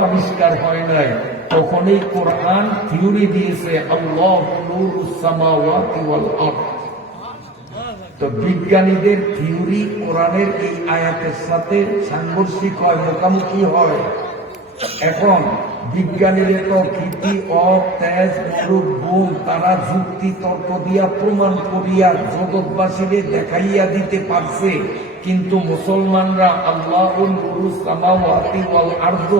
আবিষ্কার হয় নাই, তখনই কোরআন থিওরি দিয়েছে আল্লাহু নূরুস সামাওয়াতি ওয়াল আরদ। তো বিজ্ঞানীদের থিওরি কোরআনের এই আয়াতের সাথে সাংঘর্ষিক হয়, মুখামুখি হয়। এখন বিজ্ঞানীরা তো কীর্তি তেজ মরুক বুম তারা যুক্তি তর্ক দিয়া প্রমাণ করিয়া জগৎবাসীদের দেখাইয়া দিতে পারছে, কিন্তু মুসলমানরা আল্লাহুল নূরুস সামাওয়াতি ওয়াল আরদ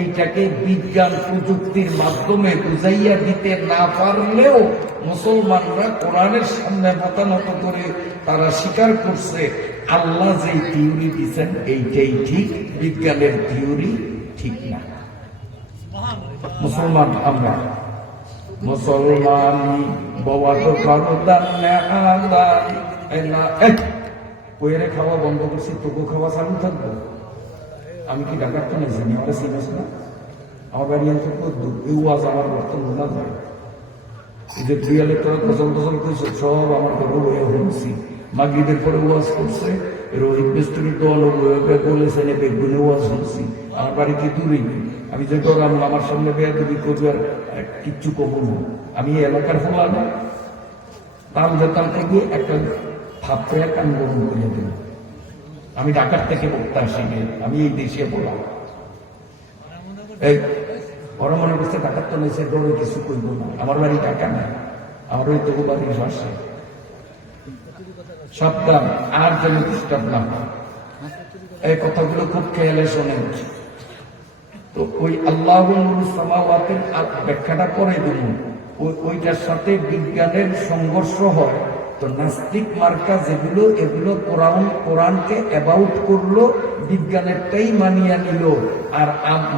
এইটাকে বিজ্ঞান প্রযুক্তির মাধ্যমে বুঝাইয়া দিতে না পারলেও মুসলমানরা কোরআনের সামনে মাথা নত করে তারা স্বীকার করছে আল্লাহ যে থিওরি দিচ্ছেন এইটাই ঠিক, বিজ্ঞানের থিওরি ঠিক না। মুসলমান আমরা মুসলমানি বাবা তো কইরে খাওয়া বন্ধ করছি, তবু খাওয়া চালু থাকবো। আমি কি ঢাকার তো নেই জানি, আমরা চিনাস না। আমার বাড়ি এই ওয়াজ আমার বর্তমান না যায়। এই যে বিয়ালে তোরা গজল টজল করছে সব আমার ঘরে বইয়া শুনছি। মাগরিবের পরে ওয়াজ করছে, রোহিত মিস্ত্রির দল বলেছেন বেগুনে ওয়াজ শুনছি। আমার বাড়ি কি দূরেই নেই। আমি যে গরম আমার সামনে বেয়া দেবী করবি আর কিচ্ছু কবো না। আমি এলাকার ফোলা না, তাল বেতাল থেকে একটা থাপড়ে কান গরম করে দেব। আমি ঢাকার থেকে বক্তা আসি, আমি এই দেশে বললাম এই ওরা মনে করছে ঢাকার তো নেছে ডরে কিছু করব না। আমার বাড়ি ঢাকা না, আমার ওই তবু বাড়ির ভাষা। সাবধান, আর যেন ডিস্টার্ব না হয়। এই কথাগুলো খুব খেয়ালে শোনেন। তো ওই আল্লাহুল নূরুস সামাওয়াতির ব্যাখ্যাটা করে দেব, ওইটার সাথে বিজ্ঞানের সংঘর্ষ হয়। তো নাস্তিক মার্কা যেগুলো, এগুলো কোরআনকে অ্যাবাউট করলো, বিজ্ঞানেরটাই মানিয়া নিল। আর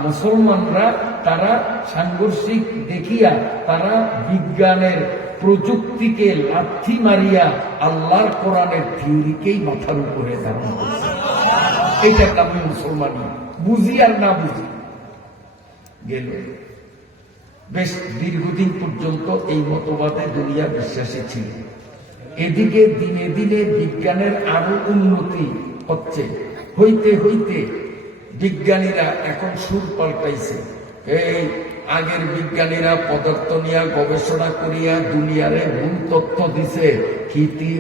মুসলমানরা তারা সাংঘর্ষিক দেখিয়া তারা বিজ্ঞানের প্রযুক্তিকে লাথি মারিয়া আল্লাহর কোরআনের থিওরিকেই মাথার উপরে ধারণ করছে। এইটা আমি মুসলমানই বুঝি আর না বুঝি গেল। বেশ দীর্ঘদিন পর্যন্ত এই মতবাদে দুনিয়া বিশ্বাসী ছিল। এদিকে দিনে দিনে বিজ্ঞানের আরো উন্নতি হচ্ছে, হইতে হইতে বিজ্ঞানীরা এখন সুর পাল্টাইছে। এই আগের বিজ্ঞানীরা পদার্থ নিয়ে গবেষণা করিয়া দুনিয়ারে ভুল তথ্য দিছে। ক্ষিতি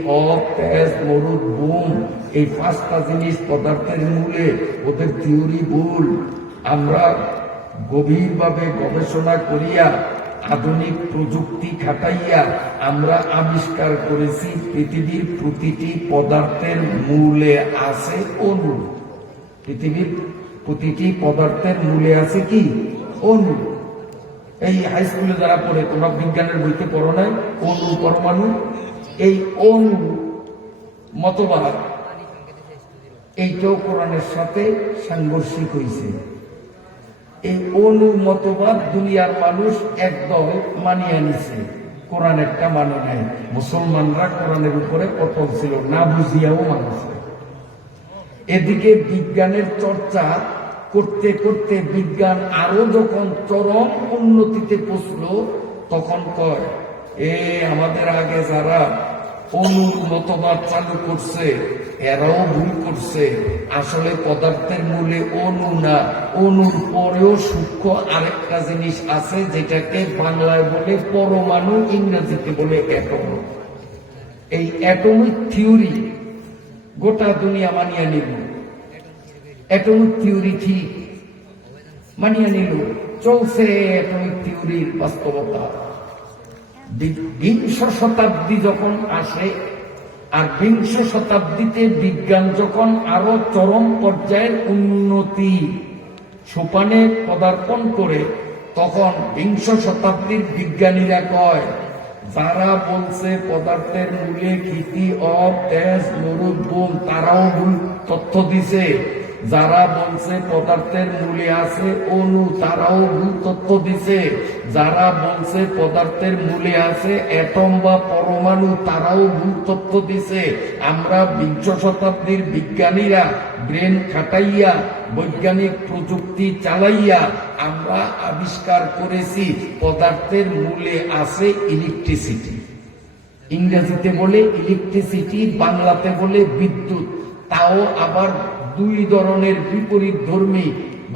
তেজ মরুদ বুম এই 5টা জিনিস পদার্থের মূলে, ওদের থিওরি ভুল। আমরা গভীরভাবে গবেষণা করিয়া আধুনিক প্রযুক্তি খাটাইয়া আমরা আবিষ্কার করেছি পৃথিবীর প্রতিটি পদার্থের মূলে আছে অণু। পৃথিবীর প্রতিটি পদার্থের মূলে আছে কি? অণু। এই হাই স্কুলে যারা পড়ে, তোমরা বিজ্ঞানের বইতে পড়ো নাই? অণু, পরমাণু। এই অণু মতবাদ এইটাও কোরআনের সাথে সাংঘর্ষিক হয়েছে। এই অণু মতবাদ দুনিয়ার মানুষ একদল মানিয়ে নিছে, কোরআন একটা মানে নাই। মুসলমানরা কোরআনের উপরে অটল ছিল, না বুঝিয়াও মানুষে। এদিকে বিজ্ঞানের চর্চা করতে করতে বিজ্ঞান আরো যখন চরম উন্নতিতে পৌঁছল, তখন কয় আমাদের আগে যারা অণুর মতবাদ চালু করছে এরাও ভুল করছে। আসলে পদার্থের মূলে অণু না, অণুর পরেও সূক্ষ্ম আরেকটা জিনিস আছে, যেটাকে বাংলায় বলে পরমাণু, ইংরেজিতে বলে অ্যাটম। এই অ্যাটমিক থিওরি গোটা দুনিয়া মানিয়ে নিল। অ্যাটমিক থিওরি ঠিক মানিয়ে নিল, চলছে অ্যাটমিক থিওরির বাস্তবতা। 20 শতাব্দী যখন আসে, আর 20 শতাব্দীতে বিজ্ঞান যখন আরো চরম পর্যায়ের উন্নতি সোপানে পদার্পণ করে, তখন 20 শতাব্দীর বিজ্ঞানীরা কয় যারা বলছে পদার্থের মূলে ক্ষিতি তেজ মরুদ বুম, তারাও ভুল তথ্য দিছে। যারা বলছে পদার্থের মূলে আছে অণু, তারাও ভুল তথ্য দিছে। যারা বলছে পদার্থের মূলে আছে অ্যাটম বা পরমাণু, তারাও ভুল তথ্য দিছে। আমরা বিংশ শতাব্দীর বিজ্ঞানীরা ব্রেন খাটাইয়া, বৈজ্ঞানিক প্রযুক্তি চালাইয়া আমরা আবিষ্কার করেছি পদার্থের মূলে আছে ইলেকট্রিসিটি। ইংরেজিতে বলে ইলেকট্রিসিটি, বাংলাতে বলে বিদ্যুৎ। তাও আবার দুই ধরনের বিপরীত ধর্মী।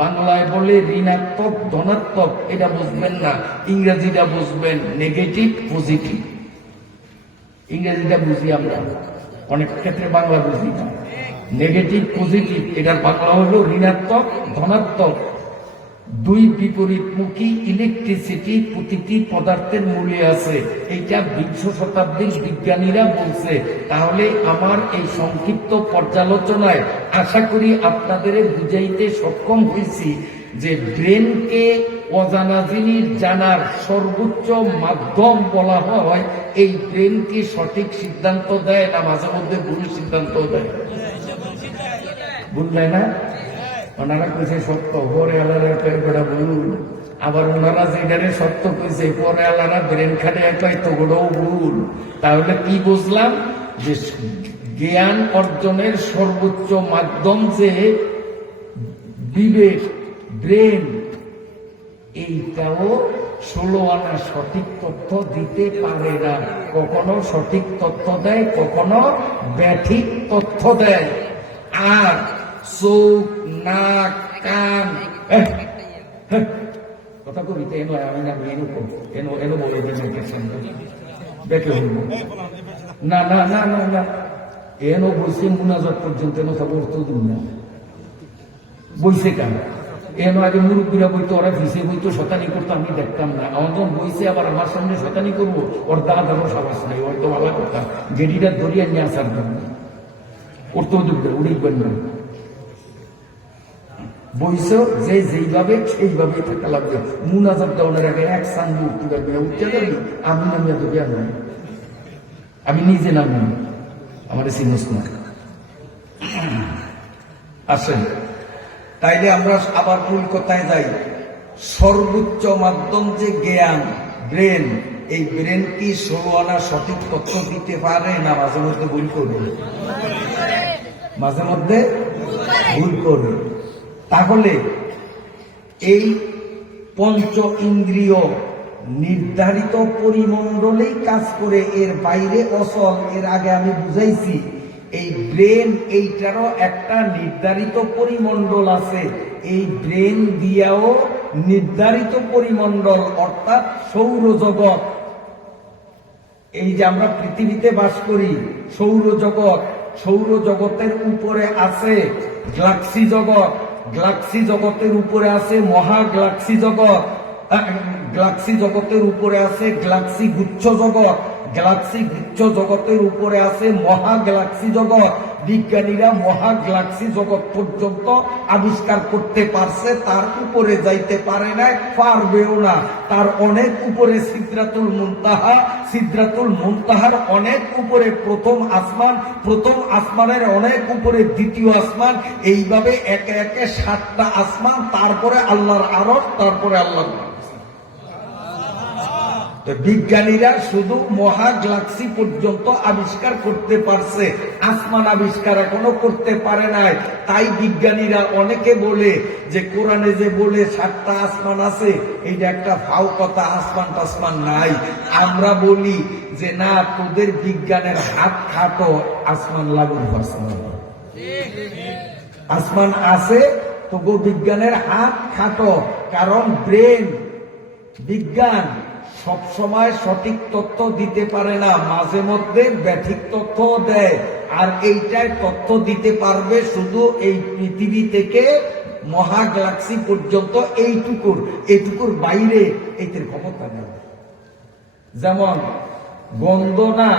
বাংলায় বলে ঋণাত্মক ধনাত্মক, এটা বুঝবেন না। ইংরেজিটা বুঝবেন, নেগেটিভ পজিটিভ। ইংরেজিটা বুঝি আমরা, অনেক ক্ষেত্রে বাংলা বুঝি না। নেগেটিভ পজিটিভ, এটার বাংলা হলো ঋণাত্মক ধনাত্মক। দুই বিপরীতমুখী ইলেকট্রিসিটি প্রতিটি পদার্থের মূলে আছে, এইটা বিংশ শতাব্দীর বিজ্ঞানীরা বলছে। তাহলে আমার এই সংক্ষিপ্ত পর্যালোচনায় আশা করি আপনাদের বুঝাইতে সক্ষম হয়েছি যে ব্রেনকে অজানা জিনিস জানার সর্বোচ্চ মাধ্যম বলা হয়। এই ব্রেনকে সঠিক সিদ্ধান্ত দেয় না মাঝে মধ্যে ভুল সিদ্ধান্ত দেয়, বুঝলেন না? ওনারা কইছে সত্য, পরে আল্লাহরা ভুল। আবার ওনারা যেখানে সত্য কইছে পরে আল্লাহরা ব্রেন খাটে একটাই তো গোড়াও ভুল। তাহলে কি বুঝলাম? যে জ্ঞান অর্জনের সর্বোচ্চ মাধ্যম যে বিবেক, ব্রেন, এইটাও 16 আনা সঠিক তথ্য দিতে পারে না। কখনো সঠিক তথ্য দেয়, কখনো ব্যাঠিক তথ্য দেয়। আর চোখ, নাক, কান, কথা কবিতে এনো আমি না এনো এনো এনো বলে দিয়েছেন দেখে হইব না না না না না এনো বলছে মুনাজাত পর্যন্ত এনো সব অর্থ দিন না বইছে কেন? এনো আগে মুরব্বীরা বইতো, ওরা ভিসে বইতো, শতানি করতো, আমি দেখতাম না। আমার যখন বইছে আবার আমার সামনে শতানি করবো, ওর দাদারও সাবাস নাই, ওর তো ভালো কথা গেডিটা ধরিয়া নিয়ে আসার জন্য ওর তো উড়িবেন না। বইছ যে যেইভাবে সেইভাবে থাকা লাগবে। মুনাজাত দেওয়ার আগে এক সান্দু উঠতে পারবে না, উঠতে পারবি আমি নামিয়া তো বিয়া নয়, আমি নিজে নামি আমার সিনস না আসেন। তাইলে আমরা আবার মূল কথায় যাই। সর্বোচ্চ মাধ্যম যে জ্ঞান, ব্রেন, এই ব্রেন কি 16 আনা সঠিক তথ্য দিতে পারে না মাঝে মধ্যে ভুল করবে? মাঝে মধ্যে ভুল করবে। তাহলে এই পঞ্চ ইন্দ্রিয় নির্ধারিত পরিমণ্ডলেই কাজ করে, এর বাইরে অচল। এর আগে আমি বুঝাইছি এই ব্রেন, এইটারও একটা নির্ধারিত পরিমণ্ডল আছে। এই ব্রেন দিয়াও নির্ধারিত পরিমণ্ডল অর্থাৎ সৌরজগৎ, এই যে আমরা পৃথিবীতে বাস করি, সৌরজগৎ, সৌরজগতের উপরে আছে গ্যালাক্সি জগৎ, গ্যালাক্সি জগতের উপরে আছে মহা গ্যালাক্সি জগৎ, গ্যালাক্সি জগতের উপরে আছে গ্যালাক্সি গুচ্ছ জগৎ, গ্যালাক্সি গুচ্ছ জগতের উপরে আছে মহা গ্যালাক্সি জগৎ। বিজ্ঞানীরা মহা গ্যালাক্সি জগৎ পর্যন্ত আবিষ্কার করতে পারছে, তার উপরে যাইতে পারে না, পারবেও না। তার অনেক উপরে সিদরাতুল মুনতাহা, সিদরাতুল মুনতাহার অনেক উপরে প্রথম আসমান, প্রথম আসমানের অনেক উপরে দ্বিতীয় আসমান, এইভাবে একে একে 7টা আসমান, তারপরে আল্লাহর আরশ, তারপরে আল্লাহর। বিজ্ঞানীরা শুধু মহা গ্যালাক্সি পর্যন্ত আবিষ্কার করতে পারছে, আসমান আবিষ্কার এখনো করতে পারে নাই। তাই বিজ্ঞানীরা অনেকে বলে যে কোরআনে যে বলে 7টা আসমান আছে, এইটা একটা ফাও কথা, আসমান টাসমান নাই। আমরা বলি যে না, তোদের বিজ্ঞানের হাত খাটো, আসমান লাগুন, আসমান আছে, তবু বিজ্ঞানের হাত খাটো। কারণ ব্রেন, বিজ্ঞান সবসময় সঠিক তথ্য দিতে পারে না, মাঝে মধ্যে ব্যাঠিক তথ্য দেয়। আর এইটাই তথ্য দিতে পারবে শুধু এই পৃথিবী থেকে মহা গ্যালাক্সি পর্যন্ত, এইটুকুর বাইরে এইটার ক্ষমতা নেই। যেমন গন্ধ না,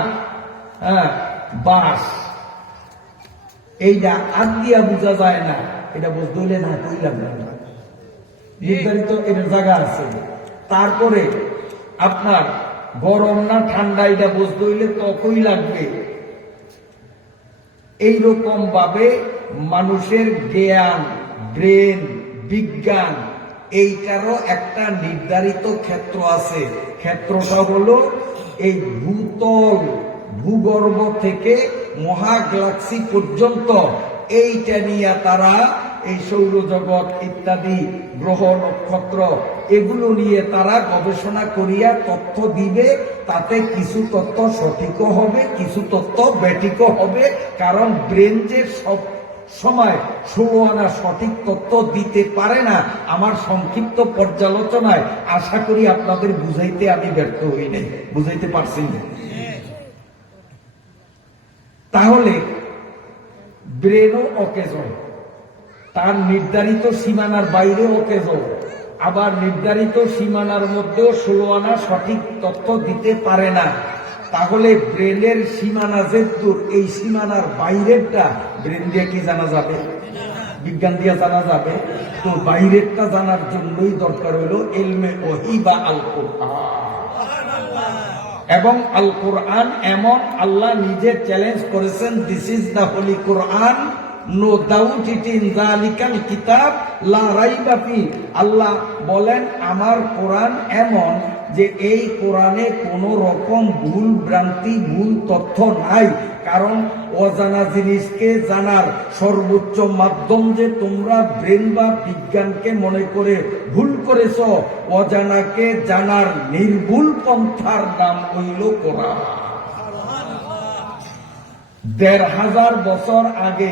বাস, এইটা হাত দিয়া বোঝা যায় না, এটা বুঝতে হইলে না কইলাম না, নির্ধারিত এর জায়গা আছে। তারপরে আপনার গরম না ঠান্ডা, এটা বুঝতে হইলে তখনই লাগবে। এইরকম ভাবে মানুষের জ্ঞান, ব্রেন, বিজ্ঞান এইটারও একটা নির্ধারিত ক্ষেত্র আছে। ক্ষেত্রটা হলো এই ভূতল, ভূগর্ভ থেকে মহাগ্যালাক্সি পর্যন্ত এইটা নিয়ে তারা এই সৌরজগৎ ইত্যাদি গ্রহ নক্ষত্র এগুলো নিয়ে তারা গবেষণা করিয়া তথ্য দিবে। তাতে কিছু তথ্য সঠিকও হবে, কিছু তথ্য ব্যাটিকও হবে। কারণ ব্রেন যে সব সময় 16 আনা সঠিক তথ্য দিতে পারে না। আমার সংক্ষিপ্ত পর্যালোচনায় আশা করি আপনাদের বুঝাইতে আমি ব্যর্থ হই নাই, বুঝাইতে পারছি না। তাহলে ব্রেনও অকেজন, তার নির্ধারিত সীমানার বাইরে অকেজন, আবার নির্ধারিত সীমানার মধ্যেও 16 আনা সঠিক তথ্য দিতে পারে না। তাহলে ব্রেনের সীমানা যে দূর, এই সীমানার বাইরেরটা ব্রেন দিয়ে কি জানা যাবে? বিজ্ঞান দিয়ে জানা যাবে? তো বাইরেরটা জানার জন্যই দরকার হলো ইলমে ওহী বা আল কোরআন। এবং আল কোরআন এমন, আল্লাহ নিজে চ্যালেঞ্জ করেছেন, this is the holy Quran, no doubt it in যালিকাল কিতাব লা রাইবা ফি। আল্লাহ বলেন আমার কোরআন এমন যে এই কোরআনে কোনো রকম ভুল ভ্রান্তি, ভুল তথ্য নাই। কারণ অজানা জিনিসকে জানার সর্বোচ্চ মাধ্যম যে তোমরা ব্রেন বা বিজ্ঞানকে মনে করে ভুল করেছ, অজানাকে জানার নির্ভুল পন্থার নাম হইল কোরআন। ১৫০০ বছর আগে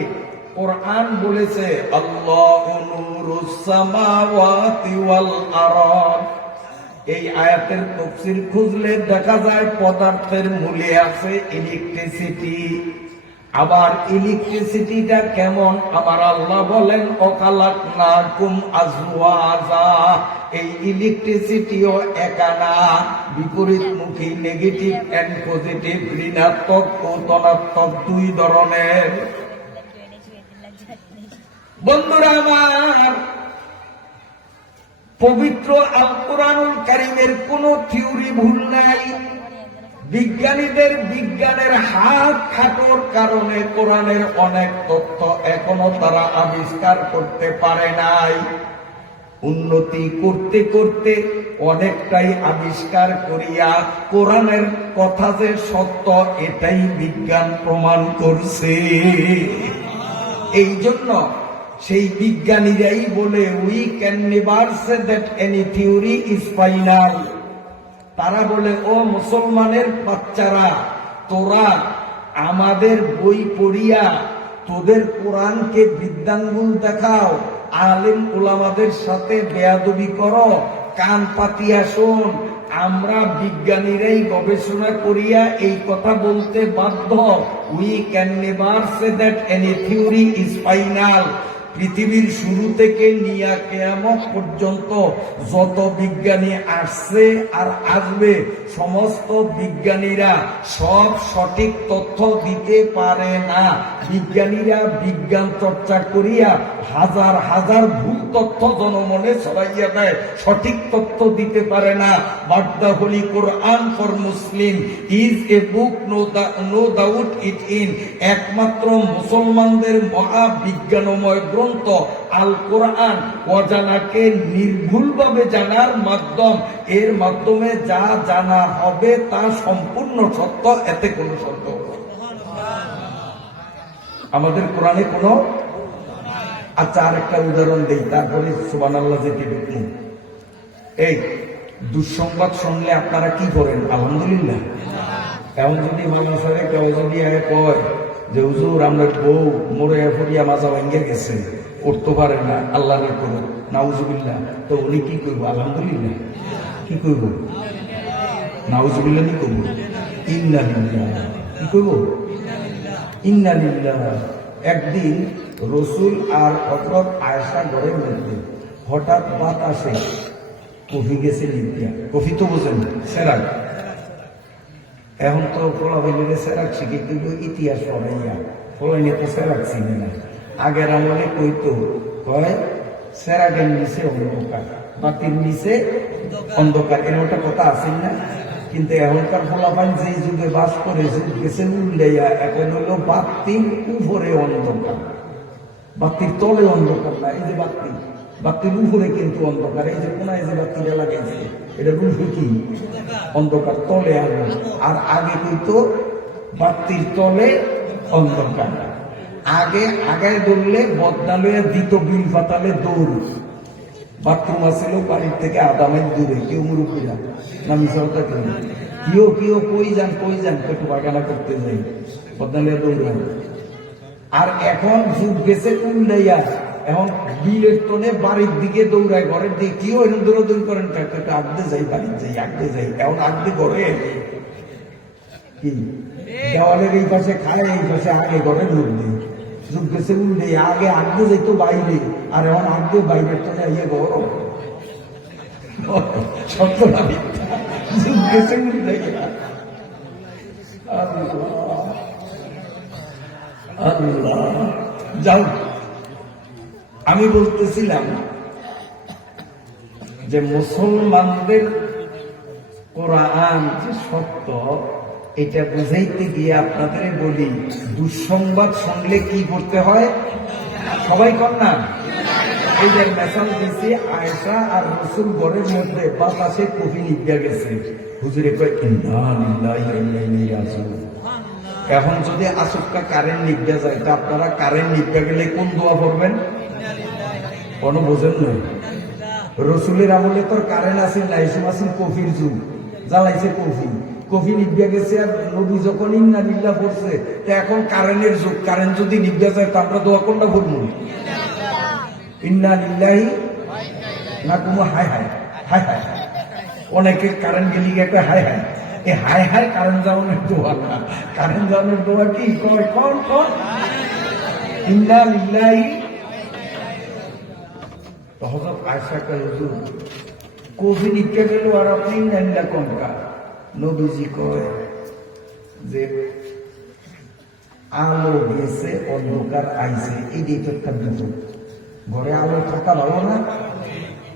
কোরআন বলেছে আল্লাহু নূরুস সামাওয়াতি ওয়াল আরদ। এই আয়াতের তাফসীর খুঁজলে দেখা যায় পদার্থের মূলে আছে ইলেকট্রিসিটি। আবার ইলেকট্রিসিটিটা কেমন? আমার আল্লাহ বলেন ওয়াখালাকনাকুম আজওয়াজা। এই ইলেকট্রিসিটিও একা না, বিপরীতমুখী, নেগেটিভ এন্ড পজিটিভ, ঋণাত্মক ও ধনাত্মক দুই ধরনের। বন্ধুরা আমার, পবিত্র আল কোরআনুল কারীমের কোন থিওরি ভুল নাই। বিজ্ঞানীদের বিজ্ঞানের হাত খাটোর কারণে কোরআনের অনেক তথ্য এখনো তারা আবিষ্কার করতে পারে নাই। উন্নতি করতে করতে অনেকটাই আবিষ্কার করিয়া কোরআনের কথা যে সত্য এটাই বিজ্ঞান প্রমাণ করছে। এই জন্য সেই বিজ্ঞানীরাই বলে we can never say that any theory is final. তারা বলে ও মুসলমানের বাচ্চারা, তোরা আমাদের বই পড়িয়া তোদের কোরআনকে বিদ্যাঙ্গুল দেখাও, আলেম ওলামাদের সাথে বেয়াদবি করো, কান পাতিয়া শোন। আমরা বিজ্ঞানীরাই গবেষণা করিয়া এই কথা বলতে বাধ্য, we can never say that any theory is final. পৃথিবীর শুরু থেকে নিয়া কিয়ামত পর্যন্ত যত বিজ্ঞানী আসছে আর আসবে, সমস্ত বিজ্ঞানীরা সব সঠিক তথ্য দিতে পারে না। বিজ্ঞানীরা বিজ্ঞান চর্চা করিয়া হাজার হাজার ভুল তথ্য জনমনে ছড়াইয়া দেয়, সঠিক তথ্য দিতে পারে না। But the holy Quran for Muslim is a book no doubt it in. একমাত্র মুসলমানদের মহা বিজ্ঞানময় গ্রন্থ আল কোরআন অজানাকে নির্ভুলভাবে জানার মাধ্যম। এর মাধ্যমে যা জানা হবে তা সম্পূর্ণ সত্য, এতে কোনো সন্দেহ নেই। আমাদের কোরআনে কোনো। আচ্ছা, আরেকটা উদাহরণ দেই, তারপরে সুবহানাল্লাহ যেতে দেখুন। এই দুঃসংবাদ শুনলে আপনারা কি করেন? আলহামদুলিল্লাহ। এখন যদি মানুষ হয়, কেউ যদি কয় যে হুজুর আমরা বউ মরে ফরিয়া মাজা ভাঙ্গে গেছে, উঠতে পারে না, আল্লাহ না করো, নাউজুবিল্লাহ, তো উনি কি করব? আলহামদুলিল্লাহ। কি করব? নাউজুবিল্লাহ কি করব? ইন্না লিল্লাহ। কি করব? ইন্না লিল্লাহ। একদিন রসুল আর হযরত আয়েশা ঘরের মধ্যে হঠাৎ বাতাসে কফি গেছে লিপিয়া। কফি তো বোঝেন, সেরাক। এখন তো ফলাফলের সেরাক শিখে কিন্তু ইতিহাস পড়াইয়া ফলাইনে তো সেরাক চিনে না। আগের আমলে কইতো কয় সেরাকের নিচে অন্ধকার, বাতির নিচে অন্ধকার, এর একটা কথা আছে না? কিন্তু এখনকার ফলাফল যেই যুগে বাস করে, যুগ গেছে উল্লেয়া, এখন হলো বাতির উপরে অন্ধকার। বাতির তলে অন্ধকার না, এই যে বাতি, বাতির উপরে কিন্তু অন্ধকার। এই যে কোনায় যে বাতিটা লাগাইছে এটা রূপে কি অন্ধকার, তলে আলো। আর আগে কিন্তু বাতির তলে অন্ধকার। আগে আগায় দৌড়লে বদনালয়ে দিত বিল পাতালে দৌড়। বাথরুম আসছিল বাড়ির থেকে আধা মাইল দূরে, কেউ মুরুপিরা নামি সরতা কেউ কেউ কই যান একটু বাগানা করতে যাই, বদনালয়ে দৌড়ান। আর এখন যুগ গেছে উল্টাইয়া, এখন বিলের তোলে বাড়ির দিকে দৌড়ায়, ঘরের দিকে কেউ এরকম দৌড়াদৌড়ি করেন, একটু আগতে যাই, বাড়ির যাই, আগতে যাই। এখন আগতে ঘরে কি দেওয়ালের এই পাশে খায়, এই পাশে আগে ঘরে ঢুক দিই। যুগ গেছে উল্টে, আগে আগতে যাইতো বাইরে, আর এখন আগতে বাইরের তোলে ইয়ে গরম। সত্য না মিথ্যা? যুগ গেছে উল্টে। আল্লাহ যাও, আমি বলতেছিলাম যে মুসলমানদের কোরআন যে সত্য, এটা বুঝাইতে গিয়ে আপনাদের বলি, দুঃসংবাদ শুনলে কি করতে হয়? সবাই কর না, এই যে মেসাল দিয়েছি, আয়েশা আর রসুল ঘরের মধ্যে বাতাসে কফি নিভিয়া গেছে, হুজুরে কয় ইন্না লিল্লাহি ওয়া ইন্না ইলাইহি রাজিউন। এখন যদি আসুক্কা কারেন্ট নিভিয়া যায়, তা আপনারা কারেন্ট নিভিয়া গেলে কোন দোয়া পড়বেন? কোনো বোঝেন নয়। রসুলের আমলে তোর কারেন্ট আছে না, এসব আছে কফির যুগ, জ্বালাইছে কফি নিভিয়া গেছে। আর নবী যখন ইন্না লিল্লাহ পড়ছে, তা এখন কারেন্টের যুগ, কারেন্ট যদি নিভিয়া যায় তা আমরা দোয়া কোনটা পড়বো? ইন্না লিল্লাহি না কোনো হায় হায় হায় হায়। অনেকে কারেন্ট গেলি একটা হায় হায়, এই হায় হায় কারেন্ট যাওয়ানোর দোয়া না। কারেন্ট যাওয়ানোর দোয়া কি কয়? কোন ইন্না লিল্লাহি। হযরত আয়েশা কয় হুজুর কফি নিভিয়া গেল আর আপনি ইন্না লিল্লাহ কোনটা? নবীজি কয় যে আলো গেছে অন্ধকার আইছে, এই তো একটা বিপদ। ঘরে আলো থাকা ভালো না,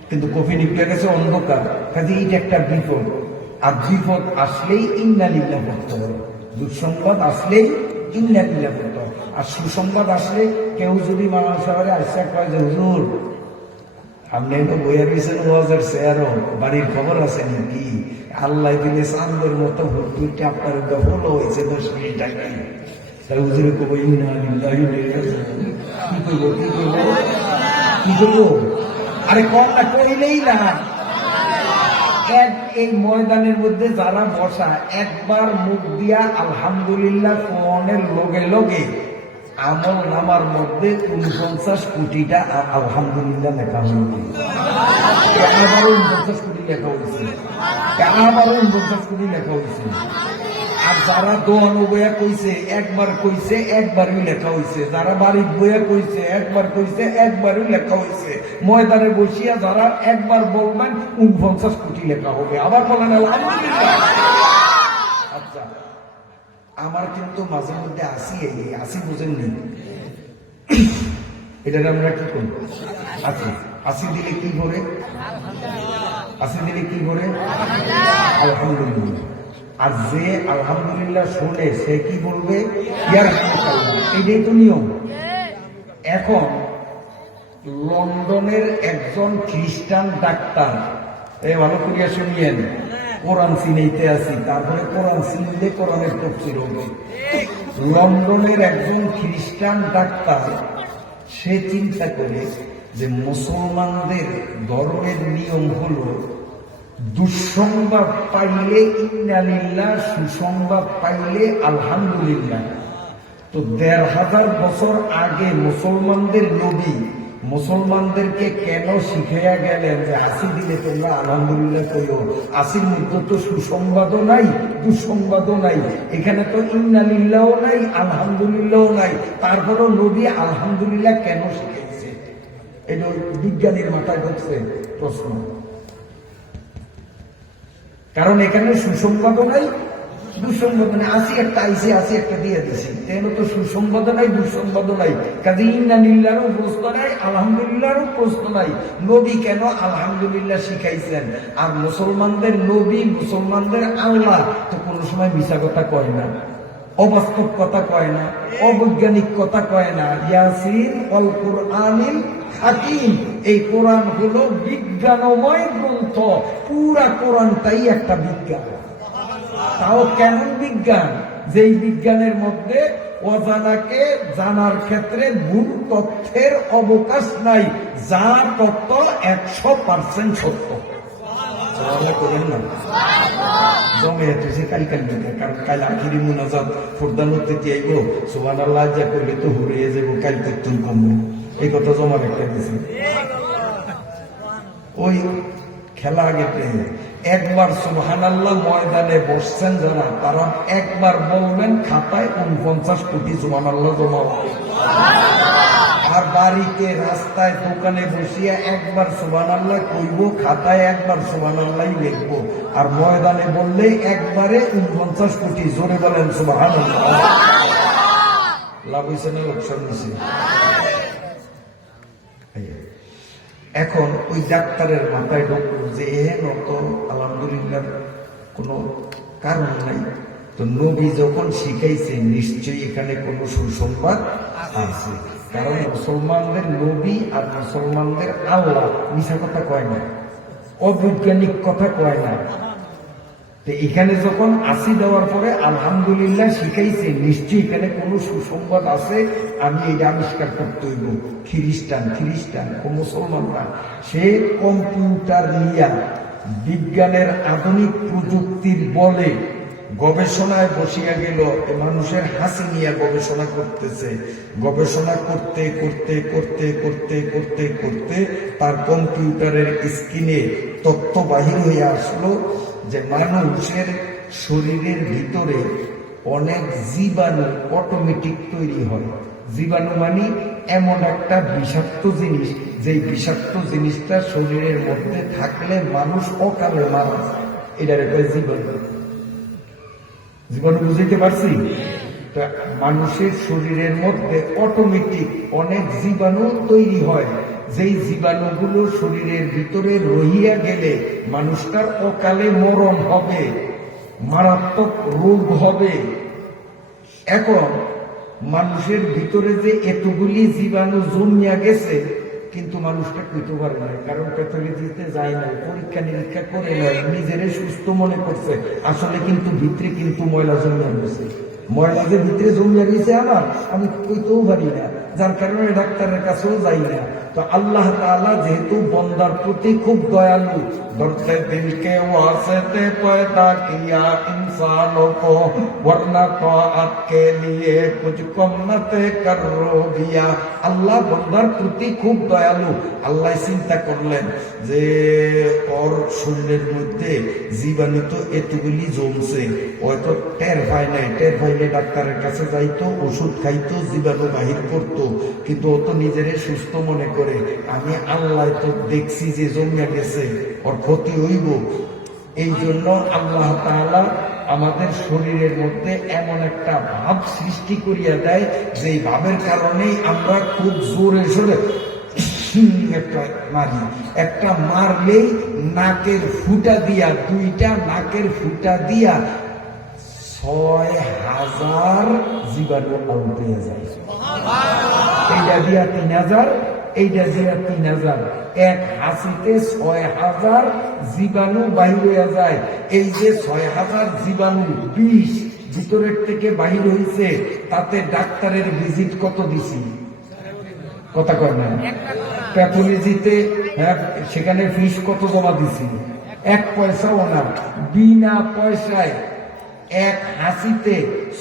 কিন্তু কফি নিভিয়া গেছে অন্ধকার, কাজে এইটা একটা বিপদ। আর বিপদ আসলেই ইন্না লিল্লাহ পড়তে হবে, দুঃসংবাদ আসলেই ইন্না লিল্লাহ পড়তে হবে। আর সুসংবাদ আসলে কেউ যদি মামা শহরে আসা কয় যে হুজুর আপনি তো বইয়া দিয়েছেন ওয়াজের চেয়ারও, বাড়ির খবর আছে নাকি? আল্লাহ দিলে চান্দের মতো ভর্তিটা আপনার দখল হয়েছে 10 মিনিট আগে। তাই হুজুরে কব ইন্না লিল্লাহি ওয়া ইন্না ইলাইহি রাজিউন। কি করবো? আরে কথা কইলেই না। এই ময়দানের মধ্যে যারা বসা, একবার মুখ দিয়া আলহামদুলিল্লাহ কোরআনের লগে লগে আমল নামার মধ্যে 49 কোটিটা আলহামদুলিল্লাহ লেখা হয়েছে। আবারও 49 কোটি লেখা হয়েছে, আবারও 49 কোটি লেখা হয়েছে। আর যারা দোয়ানো বইয়া কইছে একবার কইছে, একবারই লেখা হয়েছে। যারা বাড়ির বইয়া কইছে একবার কইছে, একবারই লেখা হয়েছে। ময়দানে বসিয়া যারা একবার বলবেন 49 কোটি লেখা হবে। আবার বলেন আলহামদুলিল্লাহ। আচ্ছা, আমার কিন্তু মাঝে মধ্যে আসি বুঝেননি, এটা আমরা কি করি? আসি দিলে কি করে? আসি দিলে কি করে? আলহামদুলিল্লাহ। আর যে আলহামদুলিল্লাহ শোনে সে কি বলবে? এটাই তো নিয়ম। এখন লন্ডনের একজন খ্রিস্টান ডাক্তার, ভালো করিয়া শুনিয়েন, কোরআন চিনাইতে আসি, তারপরে কোরআন চিনলে কোরআনের তফসির হবে। লন্ডনের একজন খ্রিস্টান ডাক্তার সে চিন্তা করে যে মুসলমানদের ধর্মের নিয়ম হলো দুঃসংবাদ পাইলে ইন্না লিল্লাহ, সুসংবাদ পাইলে আলহামদুলিল্লাহ। তো 1500 বছর আগে মুসলমানদের নবী মুসলমানদেরকে কেন শিখাইয়া গেলেন যে আসি দিলে তোমরা আলহামদুলিল্লাহ কইও? আসির মধ্যে তো সুসংবাদও নাই, দুঃসংবাদও নাই, এখানে তো ইন্না লিল্লাহও নাই, আলহামদুলিল্লাহও নাই। তারপরেও নবী আলহামদুলিল্লাহ কেন শিখাইছে? এটা বিজ্ঞানীর মাথায় ঢুকছে প্রশ্ন। কারণ এখানে সুসংবাদও নাই, দুঃসংবাদ নাই। আসি একটা আইসি, আসি একটা দিয়ে দিছি, কেন তো সুসংবাদ নাই, দুঃসংবাদ নাই। কাজে ইন্না লিল্লাহরও প্রশ্ন নাই, আলহামদুলিল্লাহরও প্রশ্ন নাই। নবী কেন আলহামদুলিল্লাহ শিখাইছেন? আর মুসলমানদের নবী, মুসলমানদের আল্লাহ তো কোনো সময় মিছা কথা কয় না। অবাস্তব কথা কয় না, অবৈজ্ঞানিক কথা কয় না। ইয়াসিন অল কুরআনিল হাকিম, এই কোরআন হলো বিজ্ঞানময় গ্রন্থ। পুরা কোরআনটাই একটা বিজ্ঞান। তাও কেমন বিজ্ঞান? যেই বিজ্ঞানের মধ্যে অজানাকে জানার ক্ষেত্রে ভুল তথ্যের অবকাশ নাই, যা তথ্য 100% সত্য। করেন না জমে এসে কাল কারণ কাল আখিরি মুনাজাত প্রধান অতিথি আইব, সুবহানাল্লাহ যা করলে তো হরিয়ে যাবো, কাল করতুন কমবো, এই কথা জমা রেখে দিয়েছে। ওই খেলা আগে একবার সুবহানাল্লাহ ময়দানে বসছেন যারা, তারা একবার বলবেন খাতায় 49 কোটি সুবহানাল্লাহ জমা হবে। আর বাড়িতে রাস্তায় দোকানে বসিয়া একবার সুবহানাল্লাহ কইব, খাতায় একবার সুবহানাল্লাহ লিখবো। আর ময়দানে বললে একবারে 49 কোটি। জোরে বলেন সুবহানাল্লাহ। লাভ হয়েছে না লোকসান হয়েছে? এখন ওই ডাক্তারের মাথায় ঢুকলো যে তো আলহামদুলিল্লাহ কোনো কারণ নাই, তো নবী যখন শিখাইছে নিশ্চয়ই এখানে কোনো সুসংবাদ আছে। কারণ মুসলমানদের নবী আর মুসলমানদের আল্লাহ মিশা কথা কয় না, অবৈজ্ঞানিক কথা কয় না। তো এখানে যখন আসি দেওয়ার পরে আলহামদুলিল্লাহ শিখাইছে, নিশ্চয়ই এখানে কোনো সুসংবাদ আছে, আমি এটা আবিষ্কার করতে হইব। খ্রিস্টান ও মুসলমানরা সে কম্পিউটার নিয়া বিজ্ঞানের আধুনিক প্রযুক্তির বলে গবেষণায় বসিয়া গেল। মানুষের হাসি নিয়ে গবেষণা করতেছে। গবেষণা করতে করতে করতে করতে করতে করতে তার কম্পিউটারের স্ক্রিনে তথ্য বাহির হয়ে আসলো যে মানুষের শরীরের ভিতরে অনেক জীবাণু অটোমেটিক তৈরি হয়। জীবাণু মানে এমন একটা বিষাক্ত জিনিস, যে বিষাক্ত জিনিসটা শরীরের মধ্যে থাকলে মানুষ অকালে মারা যায়। এটার একটা জীবাণু। জীবাণু বুঝতে পারছি? মানুষের শরীরের মধ্যে অটোমেটিক অনেক জীবাণু তৈরি হয়, যেই জীবাণুগুলো শরীরের ভিতরে রহিয়া গেলে মানুষটার অকালে মরণ হবে, মারাত্মক রোগ হবে। এখন মানুষের ভিতরে যে এতগুলি জীবাণু জন্মিয়া গেছে, কিন্তু মানুষটা কইতে পারে না, কারণ প্যাথোলজিতে যায় না, পরীক্ষা নিরীক্ষা করে নয়, নিজেরে সুস্থ মনে করছে। আসলে কিন্তু ভিতরে কিন্তু ময়লা জমিয়া গেছে। ময়লা যে ভিতরে জমিয়া গেছে আমার, আমি কইতেও পারি না, যার কারণে ডাক্তারের কাছেও যাই না। তো আল্লাহ তাআলা যেহেতু বন্দার প্রতি খুব দয়ালু, দর্দে দিলকে ওয়াসিতে পয়দা কিয়া ইনসানোं को वरना ताअत के लिए कुछ कम न कर दिया। আল্লাহ বন্দার প্রতি খুব দয়ালু। আল্লাহ চিন্তা করলেন যে ওর শরীরের মধ্যে জীবাণু তো এতগুলি জমছে, হয়তো টের পায় নাই, টের পাইলে ডাক্তারের কাছে যাইতো, ওষুধ খাইতো, জীবাণু বাহির করতো, কিন্তু ও তো নিজেরে সুস্থ মনে করে, আমি আল্লাহ তো দেখছি যে জমিয়া গেছে, ওর ক্ষতি হইব। এই জন্য আল্লাহ তাআলা আমাদের শরীরের মধ্যে এমন একটা ভাব সৃষ্টি করিয়া দেয়, যে ভাবের কারণেই আমরা খুব জোরে সোরে একটা মারি। একটা মারলেই নাকের ফুটা দিয়া, দুইটা নাকের ফুটা দিয়া ৬,০০০ জীবাণু আউট হয়ে যায়। এইটা দিয়া ৩,০০০, এইটা দিয়া ৩,০০০, এক হাসিতে ৬,০০০ জীবাণু বাহির হয়ে যায়। এই যে ৬,০০০ জীবাণু বিষ ভিতরের থেকে বাহির হয়েছে, তাতে ডাক্তারের ভিজিট কত দিছি? কথা কয় না? প্যাথোলজিতে সেখানে ফিস কত জমা দিছি? 1 পয়সাও না, বিনা পয়সায় এক হাসিতে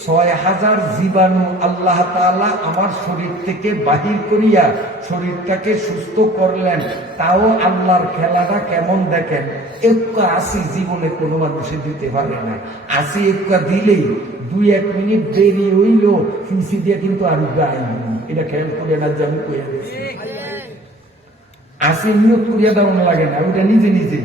৬,০০০ জীবাণু আল্লাহ তাআলা আমার শরীর থেকে বাহির করিয়া শরীরটাকে সুস্থ করলেন। তাও আল্লাহর খেলাটা কেমন দেখেন, একটু হাসি জীবনে কোনো মানুষে দিতে পারে না। হাসি একটু দিলেই 2-1 মিনিট দেরি হইল, ফিসি দিয়ে কিন্তু আর গাই। এটা খেয়াল করে না যে আমি কইয়া দিচ্ছি। হাসি নিয়োগ করিয়া দেওয়া লাগে না, ওইটা নিজে নিজে।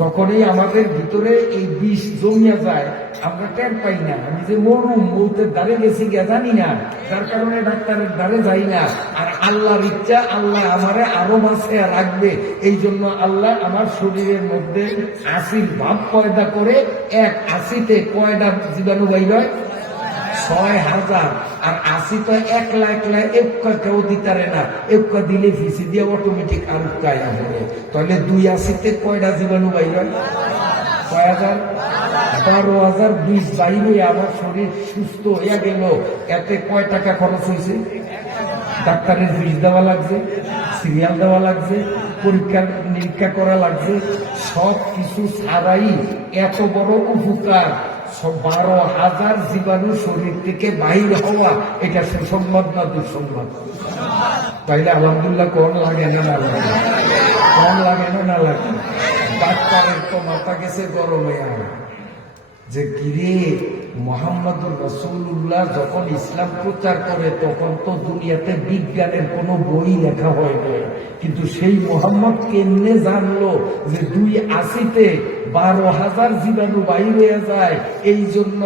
যখনই আমাদের ভিতরে এই বিষ জমিয়া যায়, আমরা টের পাই না। আমি যে মরুম মৌতের দ্বারে গেছি গিয়া জানি না, যার কারণে ডাক্তারের দ্বারে যাই না। আর আল্লাহর ইচ্ছা, আল্লাহ আমারে আরো বাঁচে রাখবে, এই জন্য আল্লাহ আমার শরীরের মধ্যে হাসির ভাব পয়দা করে। এক হাসিতে কয়টা জীবাণু বাইর হয়? 6,000 আর 80 তো একলা একলা একটা কেউ দিতারে না, একটা দিলে ভিসি দিয়ে অটোমেটিক আর কায়া হবে। তাহলে 280-তে কয়টা জীবাণু বাইর হয়? 6,000, 12,000 বিষ বাইর হয়ে আমার শরীর সুস্থ হইয়া গেল। এতে কয় টাকা খরচ হয়েছে? ডাক্তারের ফিস দেওয়া লাগছে, সিরিয়াল দেওয়া লাগছে, পরীক্ষা নিরীক্ষা করা লাগছে, সব কিছু ছাড়াই এত বড় উপকার। 12,000 জীবাণু শরীর থেকে বাহির হওয়া, এটা সুসংবাদ না দুঃসংবাদ? তাইলে আলহামদুলিল্লাহ কোন লাগে না না লাগে? কোন লাগে না না লাগে? ডাক্তারের তো মাথা গেছে গরমে যে গিরে মুহাম্মদুর রাসূলুল্লাহ যখন ইসলাম প্রচার করে তখন তো দুনিয়াতে বিজ্ঞানের কোনো বই লেখা হয় না, কিন্তু সেই মুহাম্মদ কেমনে জানলো যে 280-তে 12,000 জীবাণু বাইর হয়ে যায়? এই জন্য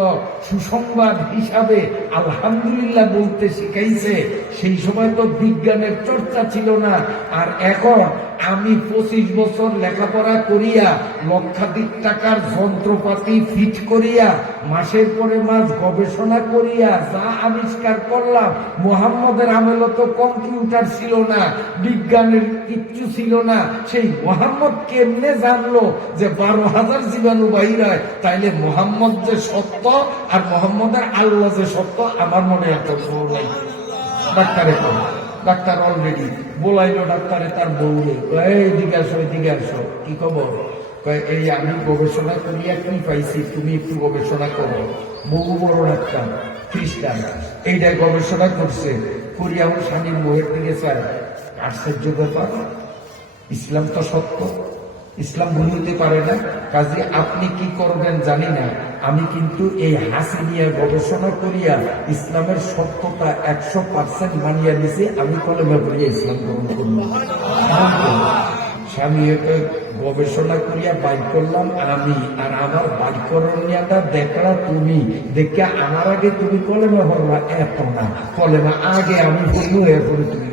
সুসংবাদ হিসাবে আলহামদুলিল্লাহ বলতে শিখাইছে। সেই সময় তো বিজ্ঞানের চর্চা ছিল না। আর এখন আমি 25 বছর লেখাপড়া করিয়া লক্ষাধিক টাকার যন্ত্রপাতি ফিট করিয়া মাসের পরে মাস গবেষণা করিয়া যা আবিষ্কার করলাম, মুহাম্মদের আমলে তো কম্পিউটার ছিল না, বিজ্ঞানের কিচ্ছু ছিল না। সেই মুহাম্মদ কেমনে জানলো যে 12,000 জীবাণু বাইর হয়? তাইলে মুহাম্মদ যে সত্য আর মুহাম্মদের আল্লাহ যে সত্য, আমার মনে এত নাই। ডাক্তারে কম, ডাক্তার অলরেডি বলাইলো ডাক্তারে তার বউরে, এইদিকে আসো এদিকে আসো, কি খবর? এই আমি গবেষণা করিয়া কি পাইছি, তুমি একটু গবেষণা করো। বহু বড় ডাক্তার, খ্রিস্টান, এইটা গবেষণা করছে, করিয়া আমার স্বামীর বউয়ের দিকে চায়। আশ্চর্য ব্যাপার, ইসলাম তো সত্য, ইসলাম ভুল হতে পারে না। কাজে আপনি কি করবেন জানি না, আমি কিন্তু এই হাসি নিয়ে গবেষণা করিয়া ইসলামের সত্যতা 100% মানিয়া দিছি। আমি কলেমা করিয়া ইসলাম গ্রহণ করব। স্বামী গবেষণা করিয়া বাইর করলাম আমি, আর আমার বাইর করণিয়াটা দেখলা তুমি, দেখে আমার আগে তুমি কলেমা হরলা, এত না কলেমা আগে আমি বলবো, এরপরে তুমি।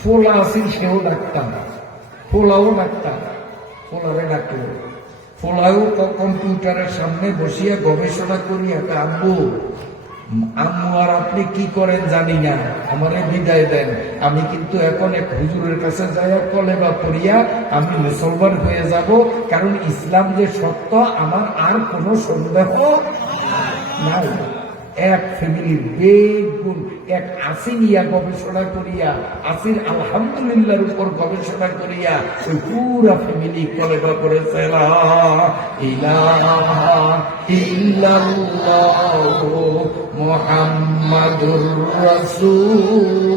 ফোলা আছি সেও ডাক্তার, ফোলাও ডাক্তার, ফোলারে ডাকলো। ফোলাও কম্পিউটারের সামনে বসিয়া গবেষণা করিয়া, আব্বু আম্মু আর আপনি কি করেন জানি না, আমারে বিদায় দেন। আমি কিন্তু এখন এক হুজুরের কাছে যাইয়া কলেমা পড়িয়া আমি মুসলমান হয়ে যাব, কারণ ইসলাম যে সত্য আমার আর কোনো সন্দেহ নাই। এক ফ্যামিলির বেগুন এক আসি নিয়া গবেষণা করিয়া, আসির আলহামদুলিল্লাহর উপর গবেষণা করিয়া ওই পুরা ফ্যামিলি কলেমা করেছে, লা ইলাহা ইল্লাল্লাহু মুহাম্মাদুর রাসূলুল্লাহ।